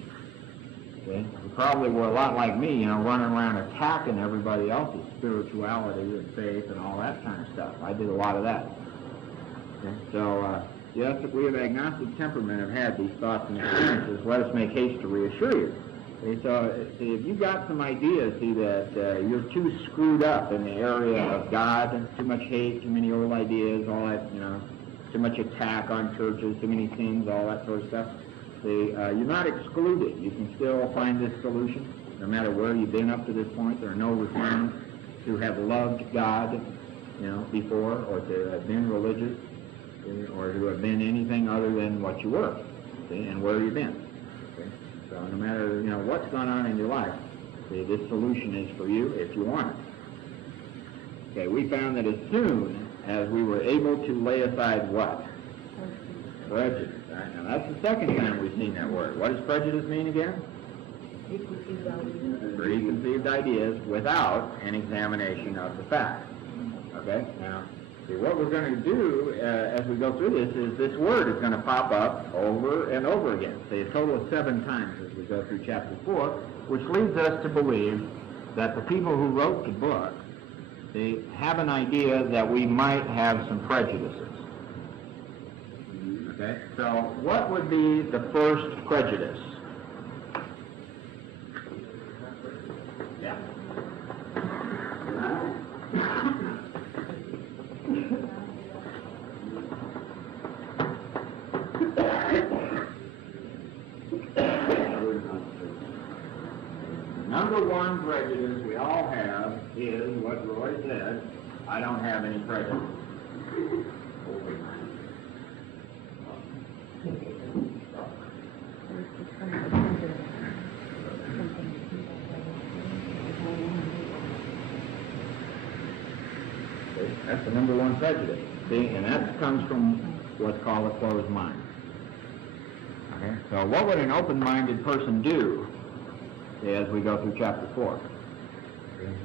See, they probably were a lot like me, running around attacking everybody else's spirituality and faith and all that kind of stuff. I did a lot of that. Okay? So, yes, if we of agnostic temperament have had these thoughts and experiences, let us make haste to reassure you. Okay, so, see, if you've got some ideas, see, that you're too screwed up in the area of God, too much hate, too many old ideas, all that, too much attack on churches, too many sins, all that sort of stuff, see, you're not excluded. You can still find this solution, no matter where you've been up to this point. There are no requirements to have loved God, before, or to have been religious, or to have been anything other than what you were, see, and where you've been. Okay? So no matter, what's going on in your life, see, this solution is for you if you want it. Okay, we found that as soon as we were able to lay aside what? Prejudice. Right? Now that's the second time we've seen that word. What does prejudice mean again? Preconceived ideas without an examination of the facts. Okay? Now, see, what we're going to do as we go through this is this word is going to pop up over and over again. Say a total of 7 times as we go through chapter 4, which leads us to believe that the people who wrote the book, they have an idea that we might have some prejudices. Okay? So what would be the first prejudice? Yeah. one prejudice we all have is what Roy said, I don't have any prejudice. That's the number one prejudice. See, and that comes from what's called a closed mind. Okay? So what would an open-minded person do as we go through chapter 4?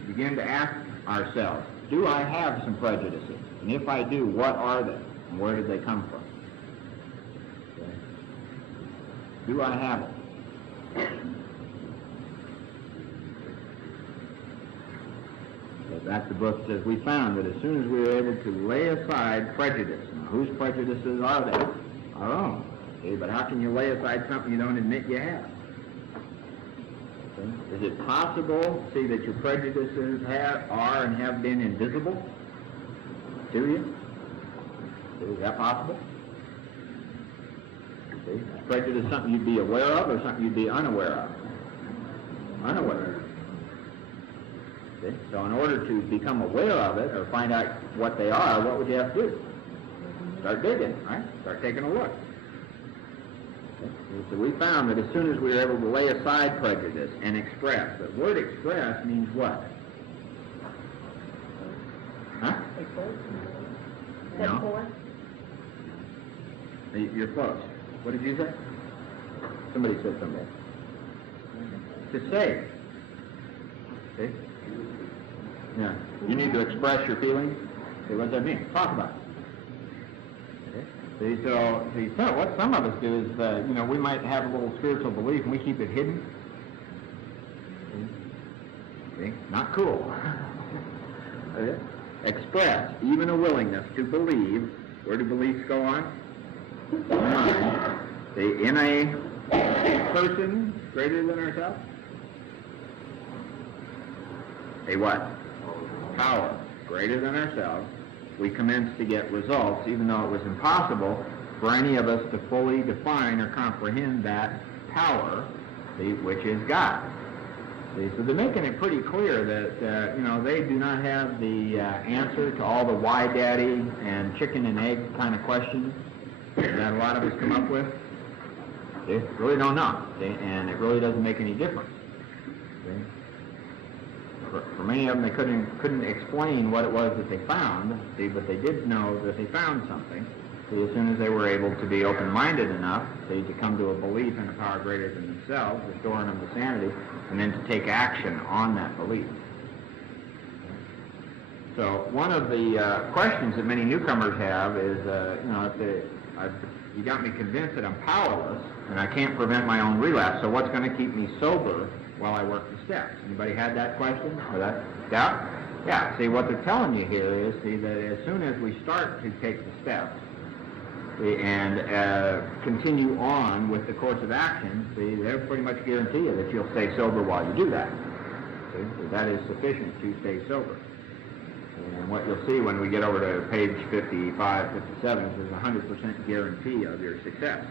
Begin to ask ourselves, do I have some prejudices? And if I do, what are they? And where did they come from? Okay. Do I have them? So back to the book says, we found that as soon as we were able to lay aside prejudice, now whose prejudices are they? Our own. Okay, but how can you lay aside something you don't admit you have? Okay. Is it possible, see, that your prejudices are and have been invisible to you? Is that possible? See, prejudice is something you'd be aware of or something you'd be unaware of? Unaware. See? So in order to become aware of it or find out what they are, what would you have to do? Start digging, right? Start taking a look. Okay? So we found that as soon as we were able to lay aside prejudice and express, the word express means what? Huh? No. You're close. What did you say? Somebody said something. To say. See? Yeah. You need to express your feelings. Okay, what does that mean? Talk about it. Okay. See, so what some of us do is, we might have a little spiritual belief and we keep it hidden. See? Not cool. Okay. Express even a willingness to believe. Where do beliefs go on? Mind. See, in a person greater than ourselves. A what? Power greater than ourselves. We commence to get results, even though it was impossible for any of us to fully define or comprehend that power, see, which is God. See, so they're making it pretty clear that, they do not have the answer to all the why daddy and chicken and egg kind of questions that a lot of us come up with. They really don't know, see, and it really doesn't make any difference. See? For many of them, they couldn't explain what it was that they found, see, but they did know that they found something. See, as soon as they were able to be open-minded enough, see, to come to a belief in a power greater than themselves, restoring them to sanity, and then to take action on that belief. So one of the questions that many newcomers have is, you got me convinced that I'm powerless and I can't prevent my own relapse, so what's going to keep me sober while I work the steps? Anybody had that question or that doubt? Yeah, see, what they're telling you here is, see, that as soon as we start to take the steps, see, and continue on with the course of action, see, they'll pretty much guarantee you that you'll stay sober while you do that. See, that is sufficient to stay sober. And what you'll see when we get over to page 55, 57 is there's a 100% guarantee of your success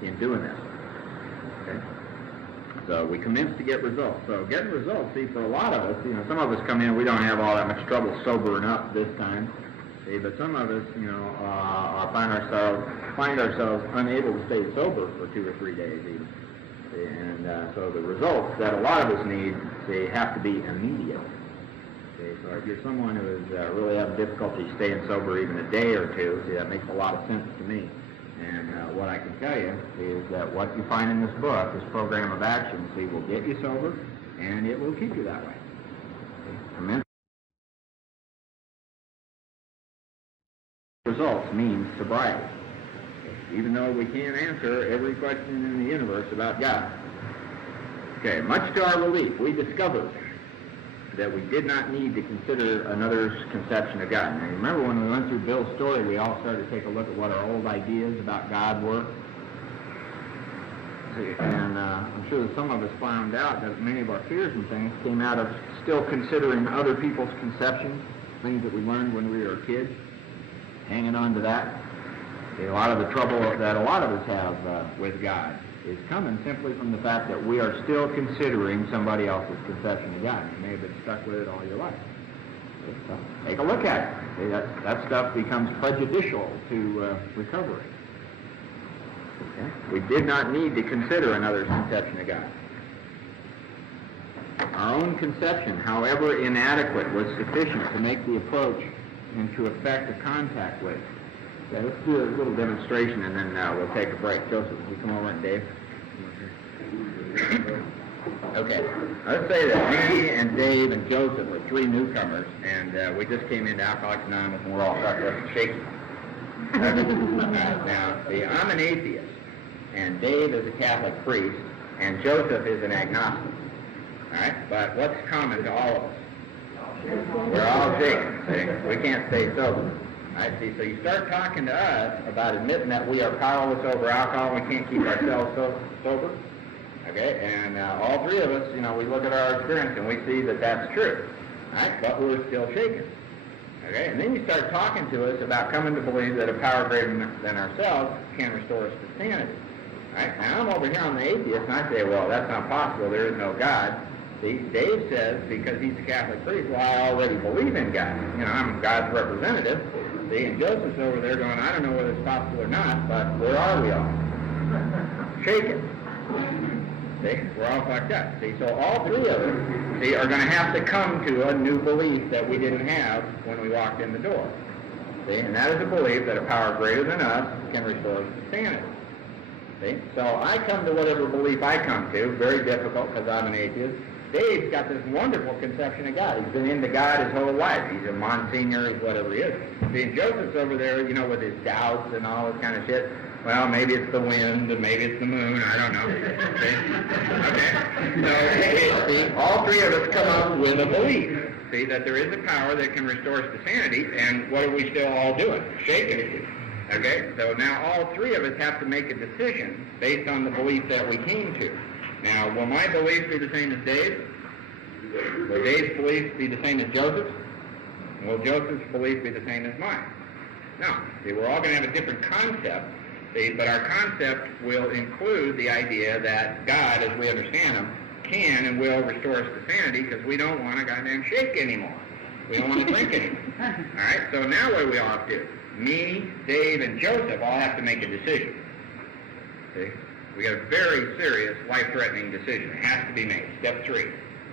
in doing this. Okay? So we commence to get results. So getting results, see, for a lot of us, some of us come in, we don't have all that much trouble sobering up this time. See, but some of us, find ourselves unable to stay sober for 2 or 3 days even. See, and so the results that a lot of us need, see, have to be immediate. Okay, so if you're someone who is really having difficulty staying sober even a day or two, see, that makes a lot of sense to me. And what I can tell you is that what you find in this book, this program of action, see, will get you sober, and it will keep you that way. Okay? Results means sobriety, even though we can't answer every question in the universe about God. Okay, much to our relief, we discovered that we did not need to consider another's conception of God. Now, remember when we went through Bill's story, we all started to take a look at what our old ideas about God were. And I'm sure that some of us found out that many of our fears and things came out of still considering other people's conceptions, things that we learned when we were kids, hanging on to that. See, a lot of the trouble that a lot of us have with God is coming simply from the fact that we are still considering somebody else's conception of God. You may have been stuck with it all your life. So take a look at it. See, that stuff becomes prejudicial to recovery. Okay? We did not need to consider another's conception of God. Our own conception, however inadequate, was sufficient to make the approach and to effect a contact with. Okay, let's do a little demonstration and then we'll take a break. Joseph, will you come over and Dave? Okay, let's say that me and Dave and Joseph are three newcomers, and we just came into Alcoholics Anonymous, and we're all stuck up and shaky. Now, see, I'm an atheist, and Dave is a Catholic priest, and Joseph is an agnostic. All right, but what's common to all of us? We're all shaken. See, we can't stay sober. All right, see, so you start talking to us about admitting that we are powerless over alcohol, we can't keep ourselves sober. Okay, and all three of us, we look at our experience and we see that that's true. All right, but we're still shaken. Okay, and then you start talking to us about coming to believe that a power greater than ourselves can restore us to sanity. All right, now I'm over here on the atheist, and I say, well, that's not possible. There is no God. See, Dave says, because he's a Catholic priest, well, I already believe in God. I'm God's representative. See, and Joseph's over there going, I don't know whether it's possible or not, but where are we all? Shaken. See, we're all fucked up. See, so all three of us, see, are going to have to come to a new belief that we didn't have when we walked in the door. See, and that is a belief that a power greater than us can restore us to sanity. See, so I come to whatever belief I come to, very difficult because I'm an atheist. Dave's got this wonderful conception of God. He's been into God his whole life. He's a Monsignor, he's whatever he is. See, and Joseph's over there, with his doubts and all this kind of shit. Well, maybe it's the wind, and maybe it's the moon, I don't know. See? Okay. So, see, all three of us come up with a belief, see, that there is a power that can restore us to sanity, and what are we still all doing? Shaking. Okay? So now all three of us have to make a decision based on the belief that we came to. Now, will my beliefs be the same as Dave's? Will Dave's beliefs be the same as Joseph's? Will Joseph's belief be the same as mine? No. See, we're all going to have a different concept, see, but our concept will include the idea that God, as we understand him, can and will restore us to sanity because we don't want to goddamn shake anymore. We don't want to drink anymore. All right, so now what do we all have to do? Me, Dave, and Joseph all have to make a decision. See? We got a very serious, life-threatening decision. It has to be made. Step 3,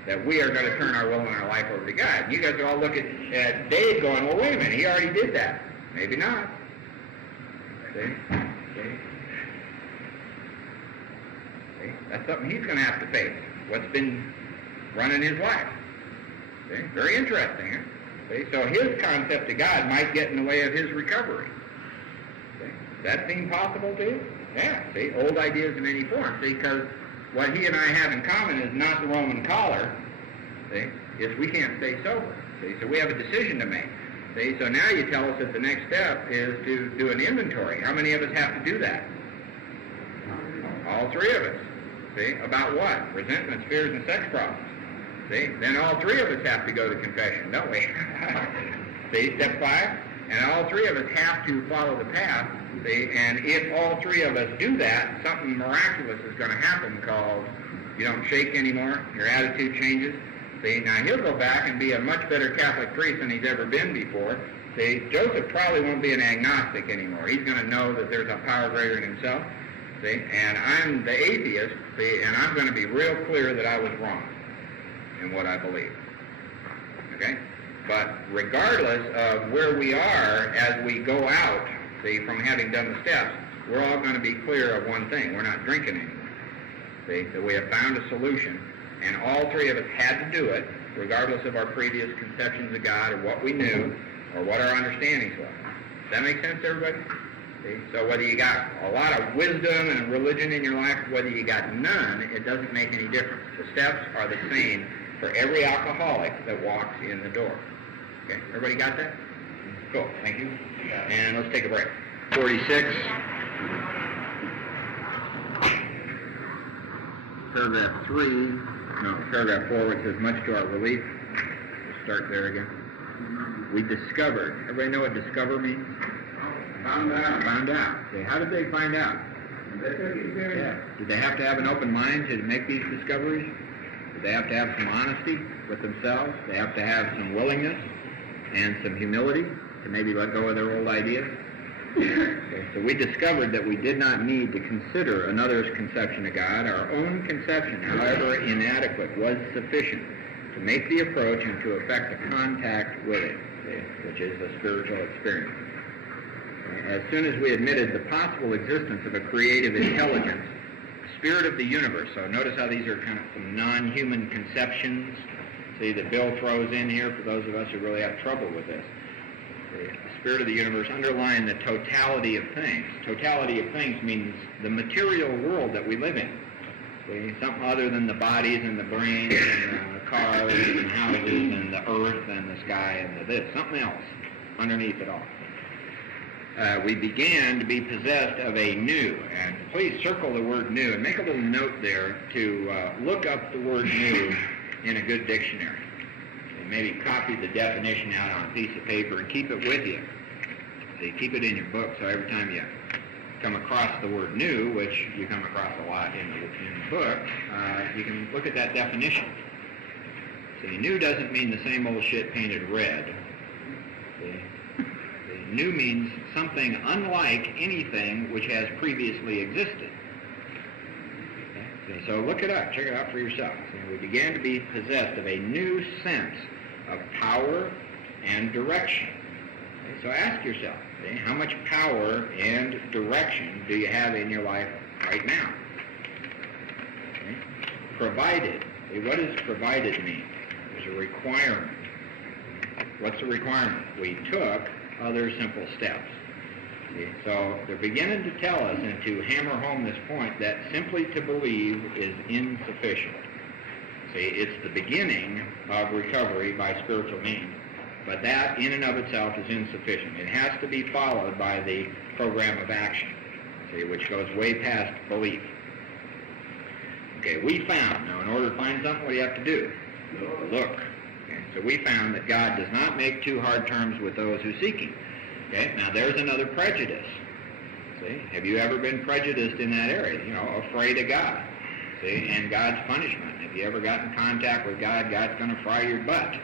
that we are going to turn our will and our life over to God. And you guys are all looking at Dave going, well, wait a minute, he already did that. Maybe not. See? See? See? That's something he's going to have to face. What's been running his life. See? Very interesting, huh? See? So his concept of God might get in the way of his recovery. See? Does that seem possible to you? Yeah, see, old ideas in any form, see, because what he and I have in common is not the Roman collar, see, is we can't stay sober, see, so we have a decision to make, see, so now you tell us that the next step is to do an inventory. How many of us have to do that? All three of us, see, about what? Resentments, fears, and sex problems, see, then all three of us have to go to confession, don't we? See, step 5, and all three of us have to follow the path. See, and if all three of us do that, something miraculous is going to happen called you don't shake anymore, your attitude changes. See, now he'll go back and be a much better Catholic priest than he's ever been before. See, Joseph probably won't be an agnostic anymore. He's going to know that there's a power greater than himself. See, and I'm the atheist, see, and I'm going to be real clear that I was wrong in what I believe. Okay? But regardless of where we are as we go out, see, from having done the steps, we're all going to be clear of one thing. We're not drinking anymore. See, so we have found a solution, and all three of us had to do it, regardless of our previous conceptions of God or what we knew or what our understandings were. Does that make sense to everybody? See, so whether you got a lot of wisdom and religion in your life, whether you got none, it doesn't make any difference. The steps are the same for every alcoholic that walks in the door. Okay, everybody got that? Cool, thank you. And let's take a break. 46. Paragraph 3. No, paragraph 4, which says, much to our relief. We'll start there again. We discovered. Everybody know what discover means? Found out. Found out. Okay, how did they find out? Yeah. Did they have to have an open mind to make these discoveries? Did they have to have some honesty with themselves? They have to have some willingness and some humility to maybe let go of their old ideas? Okay, so we discovered that we did not need to consider another's conception of God. Our own conception, however inadequate, was sufficient to make the approach and to effect the contact with it, which is a spiritual experience. As soon as we admitted the possible existence of a creative intelligence, spirit of the universe, so notice how these are kind of some non-human conceptions, see, that Bill throws in here for those of us who really have trouble with this. The spirit of the universe underlying the totality of things. Totality of things means the material world that we live in. See, something other than the bodies and the brains and the cars and houses and the earth and the sky and the this. Something else underneath it all. We began to be possessed of a new, and please circle the word new and make a little note there to look up the word new in a good dictionary. And maybe copy the definition out on a piece of paper and keep it with you. So you keep it in your book, so every time you come across the word new, which you come across a lot in the book, you can look at that definition. See, new doesn't mean the same old shit painted red. See? New means something unlike anything which has previously existed. Okay? So look it up. Check it out for yourself. So we began to be possessed of a new sense of power and direction. Okay? So ask yourself, okay, how much power and direction do you have in your life right now? Okay? Provided. Okay, what does provided mean? There's a requirement. What's the requirement? We took other simple steps. See? So they're beginning to tell us and to hammer home this point that simply to believe is insufficient. See, it's the beginning of recovery by spiritual means, but that in and of itself is insufficient. It has to be followed by the program of action, see, which goes way past belief. Okay, we found, now in order to find something, what do you have to do? Look. So we found that God does not make too hard terms with those who seek Him. Okay, now there's another prejudice. See, have you ever been prejudiced in that area? You know, afraid of God. See, and God's punishment. Have you ever gotten in contact with God? God's going to fry your butt.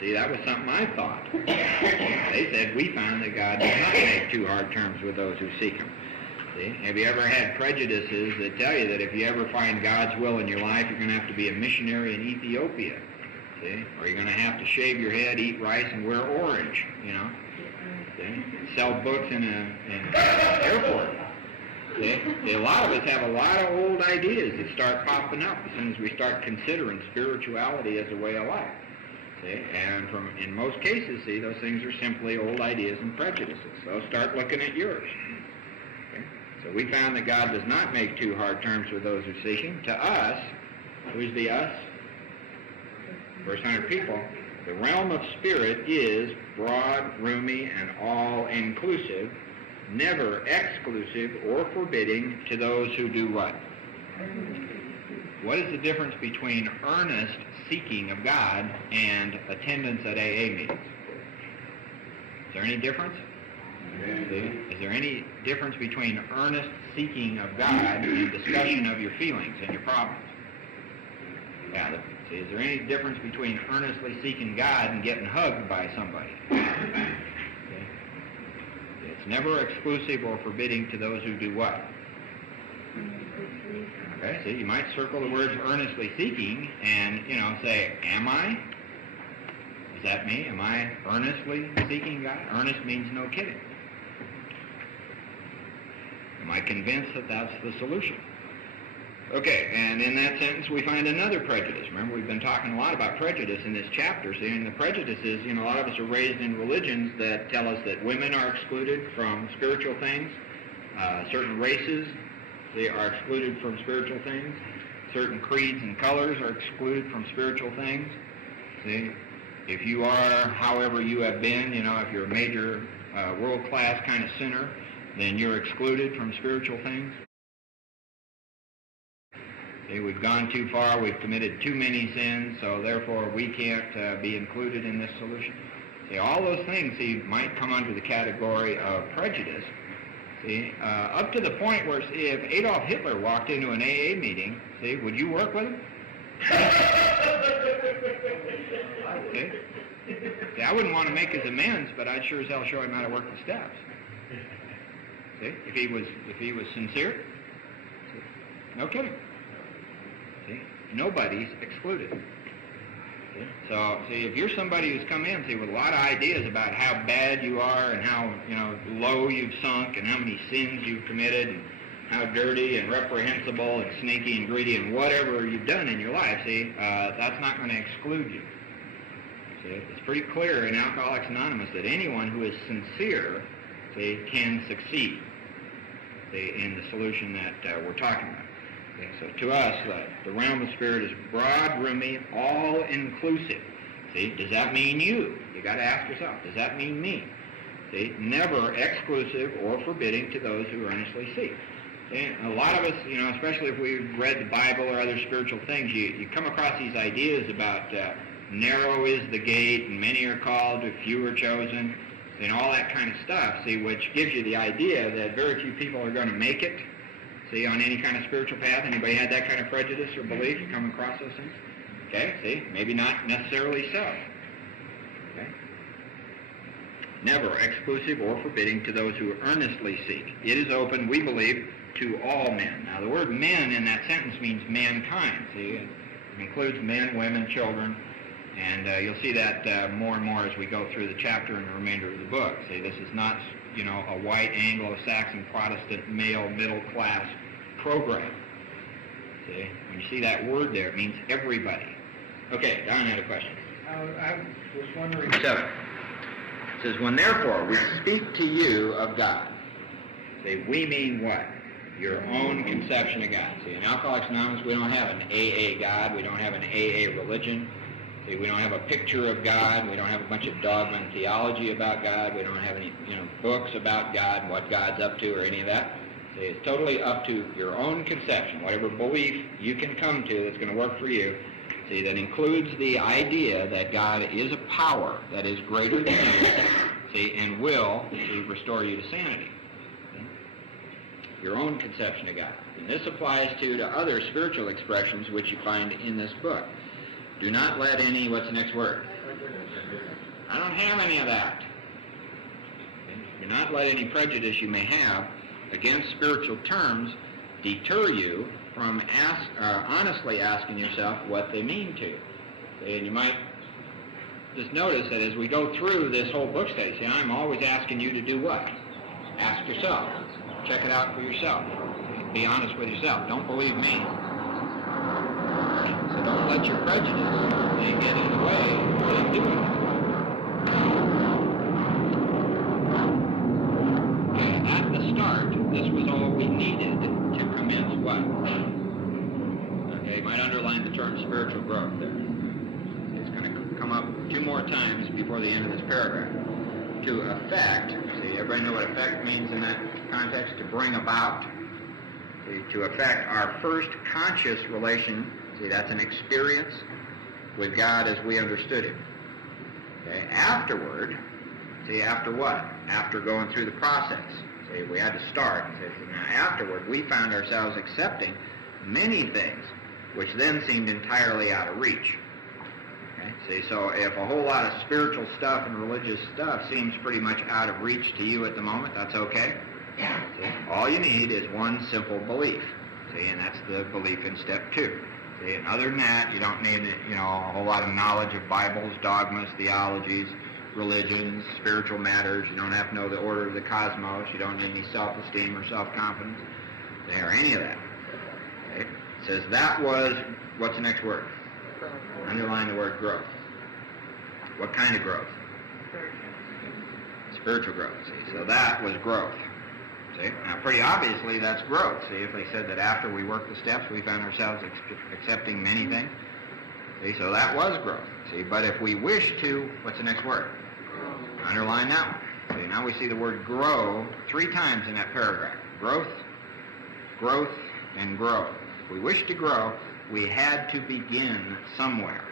See, that was something I thought. They said we found that God does not make too hard terms with those who seek Him. See, have you ever had prejudices that tell you that if you ever find God's will in your life, you're going to have to be a missionary in Ethiopia? See? Or you're going to have to shave your head, eat rice, and wear orange, you know. See? Sell books in an airport. See? See? A lot of us have a lot of old ideas that start popping up as soon as we start considering spirituality as a way of life. See? And in most cases, see, those things are simply old ideas and prejudices. So start looking at yours. Okay? So we found that God does not make too hard terms with those who seek Him. To us, who's the us? Verse 100 people, the realm of spirit is broad, roomy, and all-inclusive, never exclusive or forbidding to those who do what? What is the difference between earnest seeking of God and attendance at AA meetings? Is there any difference? Is there any difference between earnest seeking of God and discussion of your feelings and your problems? Yeah. See, is there any difference between earnestly seeking God and getting hugged by somebody? Okay. It's never exclusive or forbidding to those who do what? Okay, so you might circle the words earnestly seeking and, you know, say, am I? Is that me? Am I earnestly seeking God? Earnest means no kidding. Am I convinced that that's the solution? Okay, and in that sentence we find another prejudice. Remember, we've been talking a lot about prejudice in this chapter. See, and the prejudice is, you know, a lot of us are raised in religions that tell us that women are excluded from spiritual things. Certain races, they are excluded from spiritual things. Certain creeds and colors are excluded from spiritual things. See, if you are, however you have been, you know, if you're a major world-class kind of sinner, then you're excluded from spiritual things. See, we've gone too far, we've committed too many sins, so therefore we can't be included in this solution. See, all those things, see, might come under the category of prejudice, See, up to the point where, see, if Adolf Hitler walked into an AA meeting, see, would you work with him? See? See, I wouldn't want to make his amends, but I'd sure as hell show him how to work the steps. See, if he was sincere. See? No kidding. See, nobody's excluded. See? So, see, if you're somebody who's come in, see, with a lot of ideas about how bad you are and how, low you've sunk and how many sins you've committed and how dirty and reprehensible and sneaky and greedy and whatever you've done in your life, see, that's not going to exclude you. See, it's pretty clear in Alcoholics Anonymous that anyone who is sincere, see, can succeed, see, in the solution that we're talking about. Okay, so to us, the realm of spirit is broad, roomy, all-inclusive. See, does that mean you? You got to ask yourself, does that mean me? See, never exclusive or forbidding to those who earnestly seek. And a lot of us, especially if we've read the Bible or other spiritual things, you come across these ideas about narrow is the gate and many are called, few are chosen, and all that kind of stuff, see, which gives you the idea that very few people are going to make it, see, on any kind of spiritual path. Anybody had that kind of prejudice or belief? You come across those things? Okay, see, maybe not necessarily so. Okay? Never exclusive or forbidding to those who earnestly seek. It is open, we believe, to all men. Now, the word men in that sentence means mankind. See, it includes men, women, children, and you'll see that more and more as we go through the chapter and the remainder of the book. See, this is not, a white Anglo-Saxon Protestant male middle class program. See, when you see that word there, it means everybody. Okay, Don had a question. I was wondering. 7. It says, when therefore we speak to you of God, say, we mean what? Your own conception of God. See, in Alcoholics Anonymous, we don't have an AA God. We don't have an AA religion. See, we don't have a picture of God. We don't have a bunch of dogma and theology about God. We don't have any, books about God and what God's up to or any of that. See, it's totally up to your own conception, whatever belief you can come to that's going to work for you. See, that includes the idea that God is a power that is greater than you, see, and will, see, restore you to sanity. Your own conception of God. And this applies to other spiritual expressions which you find in this book. Do not let any, what's the next word? I don't have any of that. Do not let any prejudice you may have against spiritual terms deter you from honestly asking yourself what they mean to. And you might just notice that as we go through this whole book study, see, I'm always asking you to do what? Ask yourself. Check it out for yourself. Be honest with yourself. Don't believe me. So don't let your prejudice get in the way of doing it. Okay, at the start, this was all we needed to commence what? Okay, you might underline the term spiritual growth there. It's going to come up 2 more times before the end of this paragraph. To effect, see, everybody know what effect means in that context? To bring about, see, to effect our first conscious relation, see, that's an experience with God as we understood Him. Okay, afterward, see, after what? After going through the process. See, we had to start. See, now afterward, we found ourselves accepting many things which then seemed entirely out of reach. See, so if a whole lot of spiritual stuff and religious stuff seems pretty much out of reach to you at the moment, that's okay. See, all you need is one simple belief. See, and that's the belief in step 2. See, and other than that, you don't need, a whole lot of knowledge of Bibles, dogmas, theologies, religions, spiritual matters. You don't have to know the order of the cosmos. You don't need any self-esteem or self-confidence or any of that. Okay? It says that was, what's the next word? Underline the word growth. What kind of growth? Spiritual growth. See, so that was growth. See, now pretty obviously that's growth. See, if they said that after we worked the steps we found ourselves accepting many things. See, so that was growth. See, but if we wish to, what's the next word? Underline that one. See, now we see the word grow 3 times in that paragraph. Growth, growth, and grow. If we wish to grow, we had to begin somewhere.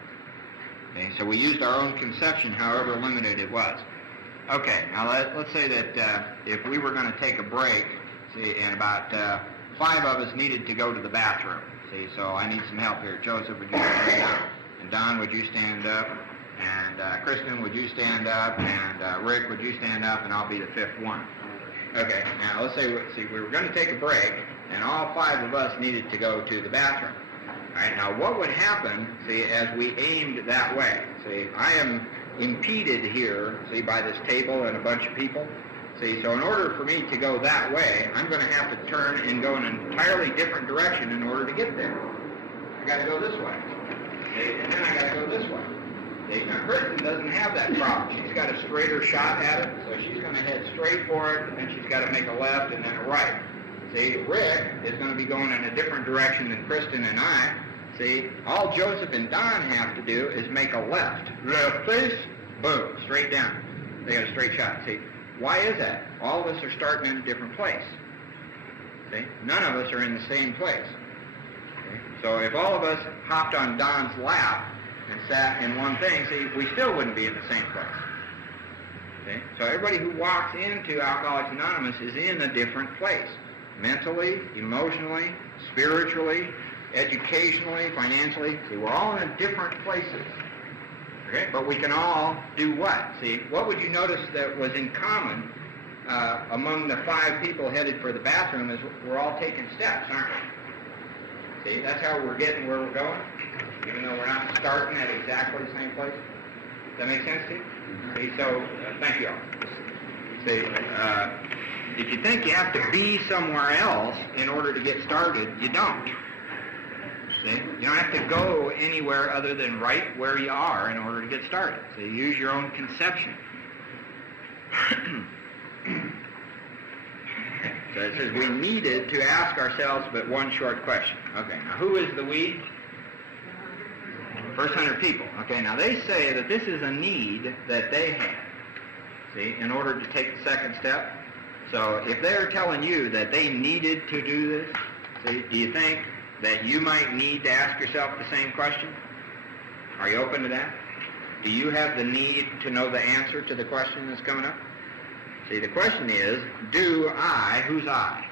Okay, so we used our own conception, however limited it was. Okay, now let's say that if we were going to take a break, see, and about 5 of us needed to go to the bathroom, see, so I need some help here. Joseph, would you stand up? And Don, would you stand up? And Kristen, would you stand up? And Rick, would you stand up? And I'll be the 5th one. Okay, now let's say, we were going to take a break, and all 5 of us needed to go to the bathroom. All right, now what would happen, see, as we aimed that way? See, I am impeded here, see, by this table and a bunch of people. See, so in order for me to go that way, I'm going to have to turn and go in an entirely different direction in order to get there. I got to go this way. See, and then I got to go this way. See, now Kristen doesn't have that problem. She's got a straighter shot at it, so she's going to head straight for it, and then she's got to make a left and then a right. See, Rick is going to be going in a different direction than Kristen and I. See, all Joseph and Don have to do is make a left. Left face, boom, straight down. They got a straight shot. See, why is that? All of us are starting in a different place. See, none of us are in the same place. Okay? So if all of us hopped on Don's lap and sat in one thing, see, we still wouldn't be in the same place. See? So everybody who walks into Alcoholics Anonymous is in a different place. Mentally, emotionally, spiritually, educationally, financially. See, we're all in different places. Okay? But we can all do what? See, what would you notice that was in common among the 5 people headed for the bathroom is we're all taking steps, aren't we? See, that's how we're getting where we're going, even though we're not starting at exactly the same place. Does that make sense to you? See, so, thank you all. See, if you think you have to be somewhere else in order to get started, you don't. See? You don't have to go anywhere other than right where you are in order to get started. So you use your own conception. So it says we needed to ask ourselves but one short question. Okay, now who is the we? First 100 people. Okay, now they say that this is a need that they have, see, in order to take the second step. So if they're telling you that they needed to do this, see, do you think that you might need to ask yourself the same question? Are you open to that? Do you have the need to know the answer to the question that's coming up? See, the question is, do I, who's I?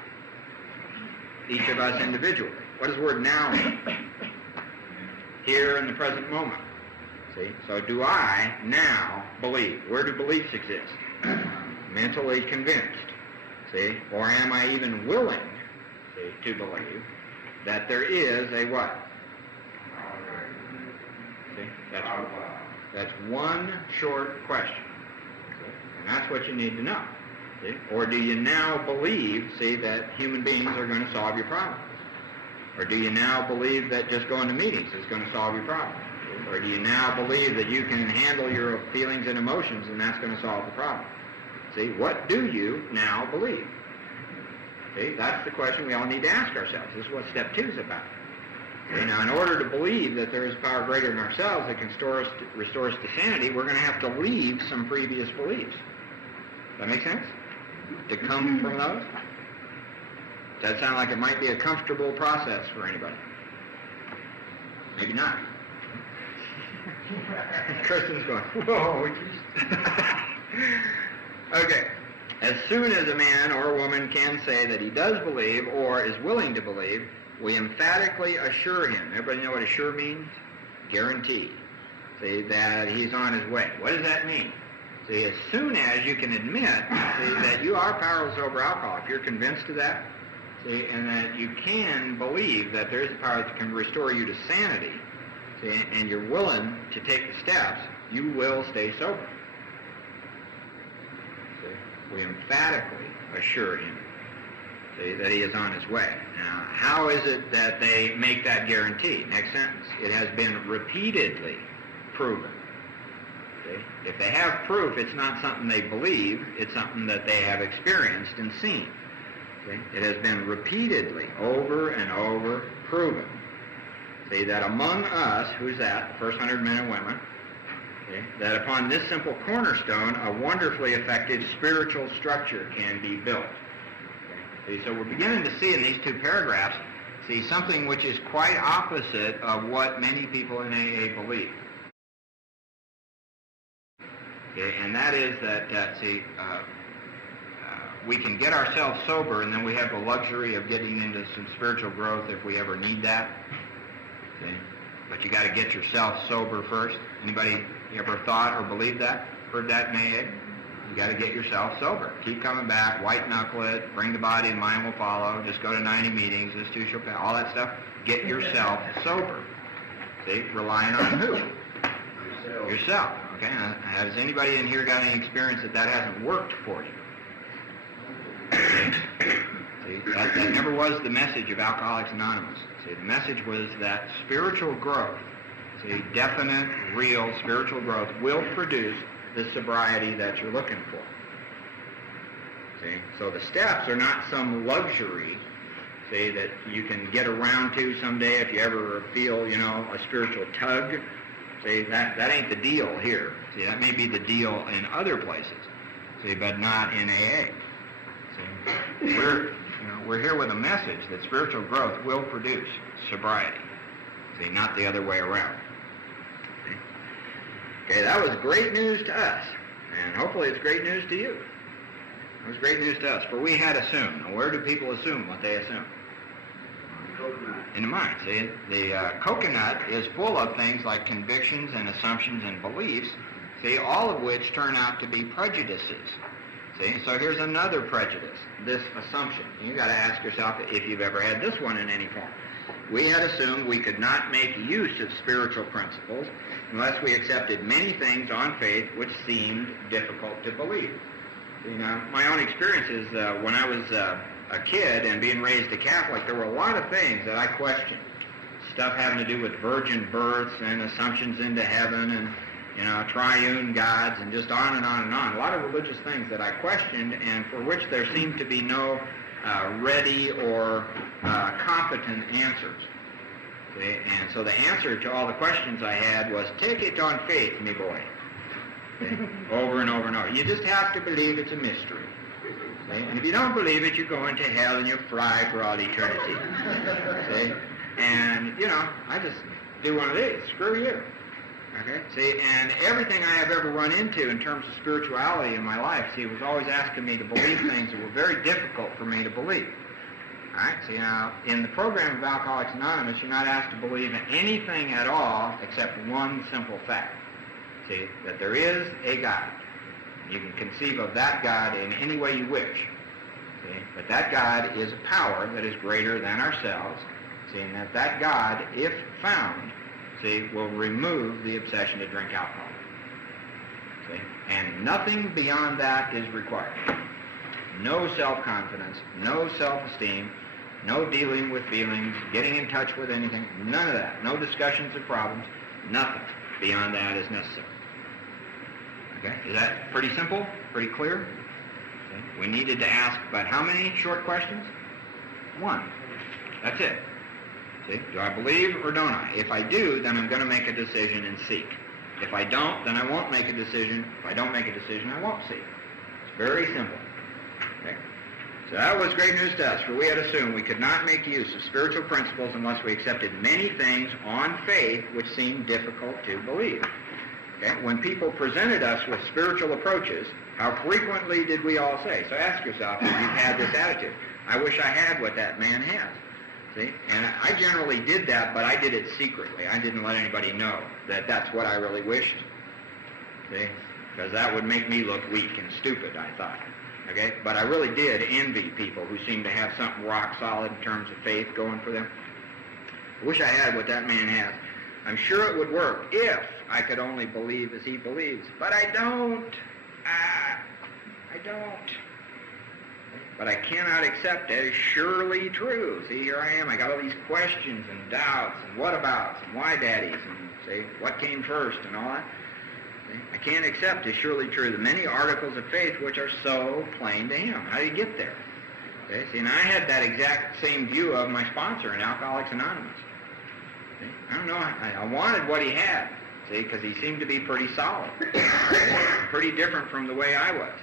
Each of us individually. What does the word now mean? Here in the present moment. See, so do I now believe? Where do beliefs exist? Mentally convinced. See, or am I even willing, see, to believe that there is a what? See, that's one short question. See? And that's what you need to know. See? Or do you now believe, see, that human beings are going to solve your problems? Or do you now believe that just going to meetings is going to solve your problem? Or do you now believe that you can handle your feelings and emotions and that's going to solve the problem? See, what do you now believe? See, that's the question we all need to ask ourselves. This is what step 2 is about. See, now, in order to believe that there is power greater than ourselves that can restore us to sanity, we're going to have to leave some previous beliefs. Does that make sense? To come from those? Does that sound like it might be a comfortable process for anybody? Maybe not. Kristen's going, whoa. Okay. As soon as a man or a woman can say that he does believe or is willing to believe, we emphatically assure him. Everybody know what assure means? Guarantee. See, that he's on his way. What does that mean? See, as soon as you can admit, see, that you are powerless over alcohol, if you're convinced of that, see, and that you can believe that there is a power that can restore you to sanity, see, and you're willing to take the steps, you will stay sober. See, we emphatically assure him, see, that he is on his way. Now, how is it that they make that guarantee? Next sentence. It has been repeatedly proven. See? If they have proof, it's not something they believe, it's something that they have experienced and seen. See? It has been repeatedly, over and over, proven. See, that among us, who's that? The first 100 men and women. See? That upon this simple cornerstone, a wonderfully effective spiritual structure can be built. Okay? See, so we're beginning to see in these 2 paragraphs, see, something which is quite opposite of what many people in AA believe. Okay, and that is that, we can get ourselves sober, and then we have the luxury of getting into some spiritual growth if we ever need that. Okay? But you got to get yourself sober first. Anybody ever thought or believed that? Heard that in AA? You got to get yourself sober. Keep coming back, white knuckle it, bring the body and mind will follow, just go to 90 meetings, this too shall pass, all that stuff. Get yourself sober. See, relying on who? Yourself. Okay, now, has anybody in here got any experience that hasn't worked for you? See, that never was the message of Alcoholics Anonymous. See, the message was that spiritual growth, definite, real spiritual growth will produce the sobriety that you're looking for. See, so the steps are not some luxury, that you can get around to someday if you ever feel, a spiritual tug. See, that ain't the deal here. See, that may be the deal in other places. See, but not in AA. See, we're here with a message that spiritual growth will produce sobriety. See, not the other way around. See? Okay, that was great news to us, and hopefully it's great news to you. It was great news to us, for we had assumed. Now, where do people assume what they assume? In the mind. See, the coconut is full of things like convictions and assumptions and beliefs, all of which turn out to be prejudices. See, so here's another prejudice, this assumption. You got to ask yourself if you've ever had this one in any form. We had assumed we could not make use of spiritual principles unless we accepted many things on faith which seemed difficult to believe. My own experience is when I was a kid and being raised a Catholic, there were a lot of things that I questioned. Stuff having to do with virgin births and assumptions into heaven and, triune gods and just on and on and on. A lot of religious things that I questioned and for which there seemed to be no ready or competent answers. See? And so the answer to all the questions I had was, take it on faith, me boy. See? Over and over and over. You just have to believe it's a mystery. See? And if you don't believe it, you go into hell and you fry for all eternity. See? And, I just do one of these. Screw you. Okay? See, and everything I have ever run into in terms of spirituality in my life, was always asking me to believe things that were very difficult for me to believe. All right? See, now, in the program of Alcoholics Anonymous, you're not asked to believe in anything at all except one simple fact. See, that there is a God. You can conceive of that God in any way you wish. See, but that God is a power that is greater than ourselves. See, and that God, if found, will remove the obsession to drink alcohol. See? And nothing beyond that is required. No self-confidence, no self-esteem, no dealing with feelings, getting in touch with anything, none of that. No discussions of problems, nothing beyond that is necessary. Okay? Is that pretty simple? Pretty clear? Okay. We needed to ask about how many short questions? One. That's it. See? Do I believe or don't I? If I do, then I'm going to make a decision and seek. If I don't, then I won't make a decision. If I don't make a decision, I won't seek. It's very simple. Okay? So that was great news to us, for we had assumed we could not make use of spiritual principles unless we accepted many things on faith which seemed difficult to believe. Okay? When people presented us with spiritual approaches, how frequently did we all say? So ask yourself if you've had this attitude. I wish I had what that man has. See? And I generally did that, but I did it secretly. I didn't let anybody know that that's what I really wished. See? Because that would make me look weak and stupid, I thought. Okay? But I really did envy people who seemed to have something rock solid in terms of faith going for them. I wish I had what that man has. I'm sure it would work if I could only believe as he believes. But I don't. I don't. But I cannot accept it as surely true. See, here I am. I got all these questions and doubts and what-abouts and why-daddies and, say, what came first and all that. See, I can't accept as surely true the many articles of faith which are so plain to him. How do you get there? Okay, see, and I had that exact same view of my sponsor in Alcoholics Anonymous. See, I don't know. I wanted what he had, see, because he seemed to be pretty solid. Pretty different from the way I was.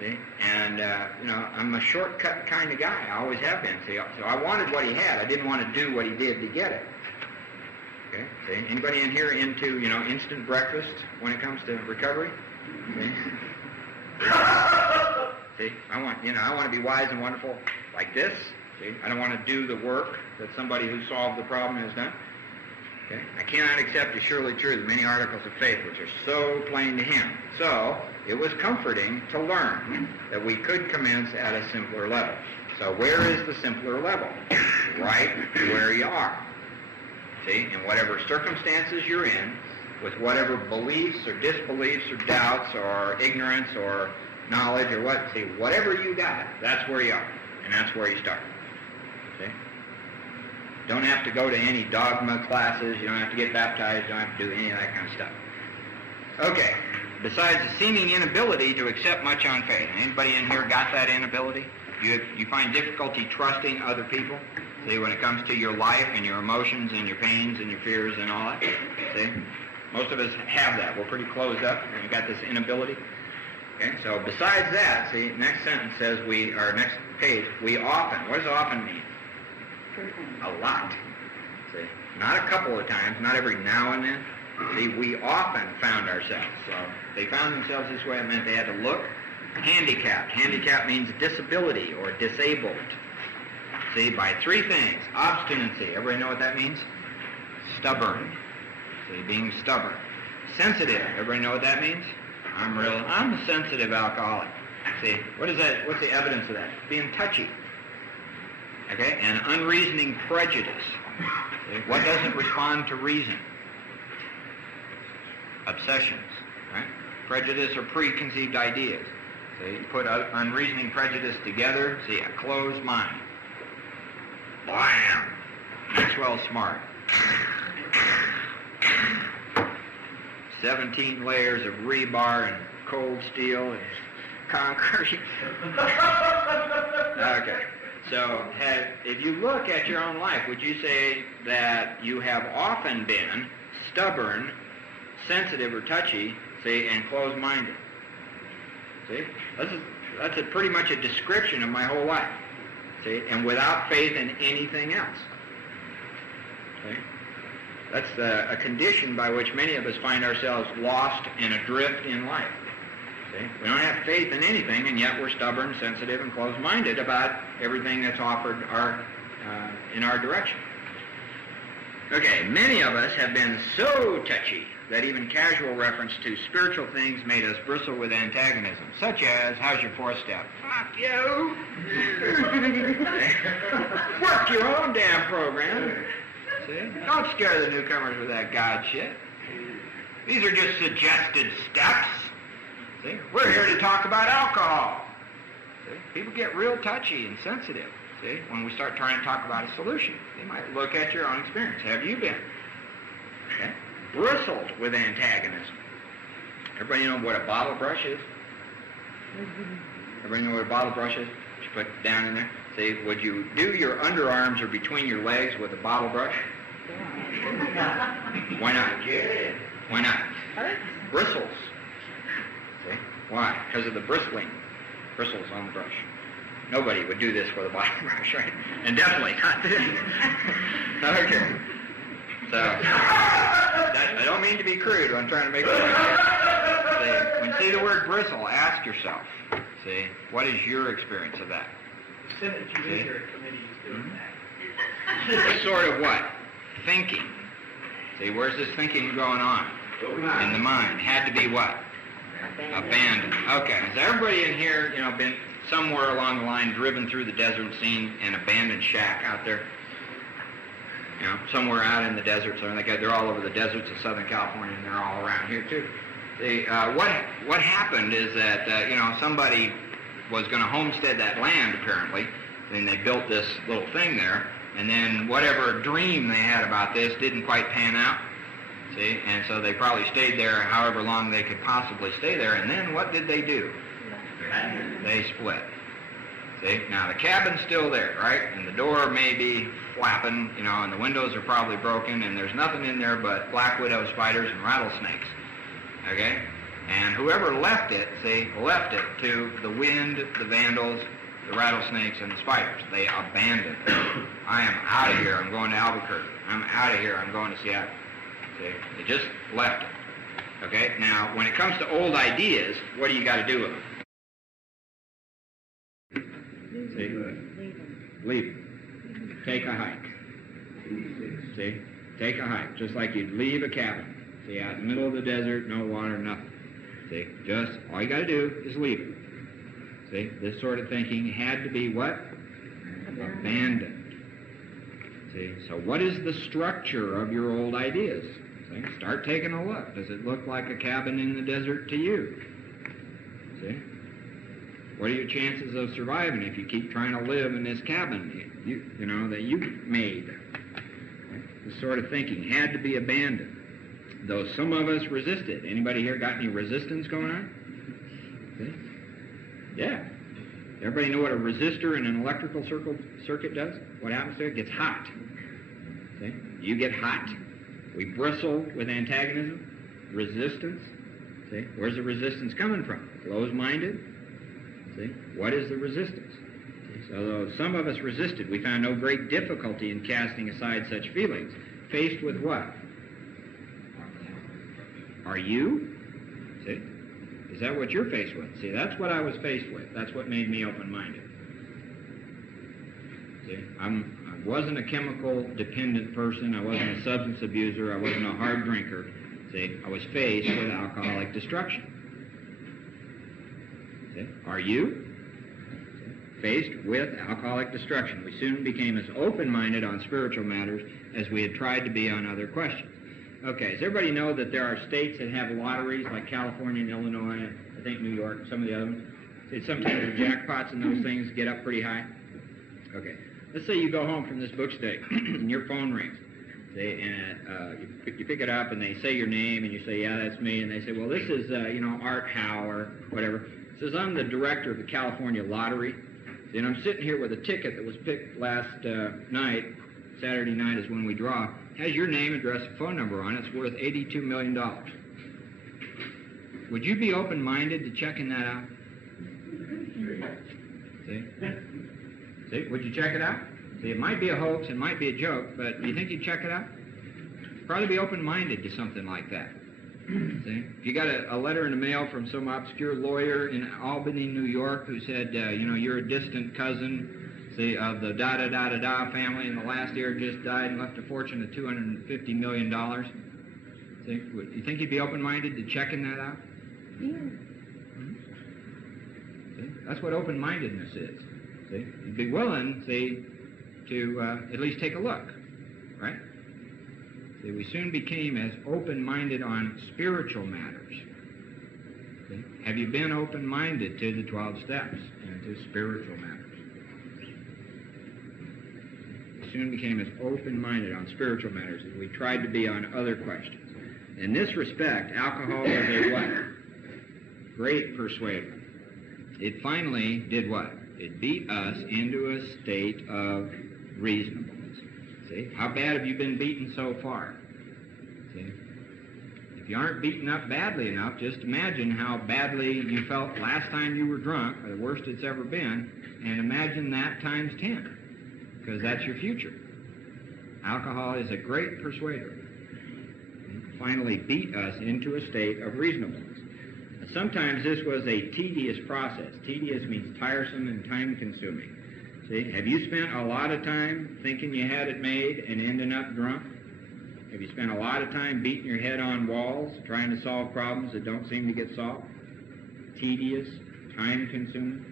See? And, I'm a shortcut kind of guy. I always have been. See? So I wanted what he had. I didn't want to do what he did to get it. Okay? See? Anybody in here into, instant breakfast when it comes to recovery? See, I want to be wise and wonderful like this. See, I don't want to do the work that somebody who solved the problem has done. Okay? I cannot accept as surely true the many articles of faith which are so plain to him. So it was comforting to learn that we could commence at a simpler level. So where is the simpler level? Right where you are. See, in whatever circumstances you're in, with whatever beliefs or disbeliefs or doubts or ignorance or knowledge or what, see, whatever you got, that's where you are. And that's where you start. See? Don't have to go to any dogma classes. You don't have to get baptized. You don't have to do any of that kind of stuff. Okay. Besides the seeming inability to accept much on faith. Anybody in here got that inability? You find difficulty trusting other people? See, when it comes to your life and your emotions and your pains and your fears and all that? See? Most of us have that. We're pretty closed up and we've got this inability. Okay, so besides that, see, next sentence says next page, we often, what does often mean? A lot. See, not a couple of times, not every now and then. See, we often found ourselves. So they found themselves this way. It meant they had to look handicapped. Handicapped means disability or disabled. See, by three things. Obstinacy. Everybody know what that means? Stubborn. See, being stubborn. Sensitive. Everybody know what that means? I'm a sensitive alcoholic. See, what is that? What's the evidence of that? Being touchy. Okay? And unreasoning prejudice. See, what doesn't respond to reason? Obsessions. Right? Prejudice or preconceived ideas. So you put unreasoning prejudice together, see, a closed mind. Blam! Maxwell Smart. 17 layers of rebar and cold steel and concrete. Okay. So if you look at your own life, would you say that you have often been stubborn, sensitive or touchy, see, and closed-minded? See? That's pretty much a description of my whole life. See? And without faith in anything else. See? That's a condition by which many of us find ourselves lost and adrift in life. See? We don't have faith in anything, and yet we're stubborn, sensitive, and closed-minded about everything that's offered in our direction. Okay, many of us have been so touchy that even casual reference to spiritual things made us bristle with antagonism, such as, how's your fourth step? Fuck you! Work your own damn program. See? Don't scare the newcomers with that God shit. These are just suggested steps. See? We're here to talk about alcohol. See? People get real touchy and sensitive, see, when we start trying to talk about a solution. They might look at your own experience. Have you been? Okay? Bristled with antagonism. Everybody know what a bottle brush is? Everybody know what a bottle brush is? You put it down in there. See, would you do your underarms or between your legs with a bottle brush? Why not? Why not? Bristles. See? Why? Because of the bristles on the brush. Nobody would do this with a bottle brush, right? And definitely not this. Okay. So, I don't mean to be crude when I'm trying to make it right. When you see the word bristle, ask yourself, see, what is your experience of that? Senate Judiciary Committee is doing that. Sort of what? Thinking. See, where's this thinking going on? In the mind. Had to be what? Abandoned. Okay. Has everybody in here, been somewhere along the line driven through the desert and seen an abandoned shack out there? Somewhere out in the deserts. They're all over the deserts of Southern California, and they're all around here too. What happened is that somebody was going to homestead that land apparently, and they built this little thing there, and then whatever dream they had about this didn't quite pan out. See, and so they probably stayed there however long they could possibly stay there, and then what did they do? They split. See, now the cabin's still there, right? And the door may be flapping, and the windows are probably broken, and there's nothing in there but black widow spiders and rattlesnakes. Okay? And whoever left it, left it to the wind, the vandals, the rattlesnakes, and the spiders. They abandoned it. I am out of here. I'm going to Albuquerque. I'm out of here. I'm going to Seattle. See? They just left it. Okay, now when it comes to old ideas, what do you got to do with them? See? Leave them. Take a hike. See? Take a hike, just like you'd leave a cabin. See, out in the middle of the desert, no water, nothing. See? Just, all you got to do is leave it. See? This sort of thinking had to be what? Abandoned. See? So what is the structure of your old ideas? See? Start taking a look. Does it look like a cabin in the desert to you? See? What are your chances of surviving if you keep trying to live in this cabin you know, that you made? This sort of thinking had to be abandoned, though some of us resisted. Anybody here got any resistance going on? See? Yeah. Everybody know what a resistor in an electrical circuit does? What happens to it? It gets hot. See? You get hot. We bristle with antagonism, resistance. See? Where's the resistance coming from? Closed-minded. See? What is the resistance? See? So though some of us resisted, we found no great difficulty in casting aside such feelings. Faced with what? Are you? See? Is that what you're faced with? See, that's what I was faced with. That's what made me open-minded. See? I wasn't a chemical dependent person. I wasn't a substance abuser. I wasn't a hard drinker. See? I was faced with alcoholic destruction. See? Are you? See? Faced with alcoholic destruction. We soon became as open-minded on spiritual matters as we had tried to be on other questions. Okay, does everybody know that there are states that have lotteries, like California and Illinois, I think New York, some of the other ones? See, sometimes the jackpots and those things get up pretty high. Okay, let's say you go home from this book study and your phone rings. See, and you pick it up and they say your name and you say, yeah, that's me. And they say, well, this is, Art Howe or whatever. It says, I'm the director of the California Lottery. See, and I'm sitting here with a ticket that was picked last night. Saturday night is when we draw. Has your name, address, and phone number on it. It's worth $82 million. Would you be open-minded to checking that out? See? See? Would you check it out? See, it might be a hoax, it might be a joke, but do you think you'd check it out? Probably be open-minded to something like that. See? If you got a letter in the mail from some obscure lawyer in Albany, New York, who said, you're a distant cousin, see, of the da-da-da-da-da family, and the last heir just died and left a fortune of $250 million. See, you think you'd be open-minded to checking that out? Yeah. See, that's what open-mindedness is. See, you'd be willing, see, to at least take a look, right? See, we soon became as open-minded on spiritual matters. See? Have you been open-minded to the 12 steps and to spiritual matters? Soon became as open-minded on spiritual matters as we tried to be on other questions. In this respect, alcohol was a what? Great persuader. It finally did what? It beat us into a state of reasonableness. See? How bad have you been beaten so far? See? If you aren't beaten up badly enough, just imagine how badly you felt last time you were drunk, or the worst it's ever been, and imagine that times 10. Because that's your future. Alcohol is a great persuader. It finally beat us into a state of reasonableness. Sometimes this was a tedious process. Tedious means tiresome and time-consuming. See, have you spent a lot of time thinking you had it made and ending up drunk? Have you spent a lot of time beating your head on walls, trying to solve problems that don't seem to get solved? Tedious, time-consuming.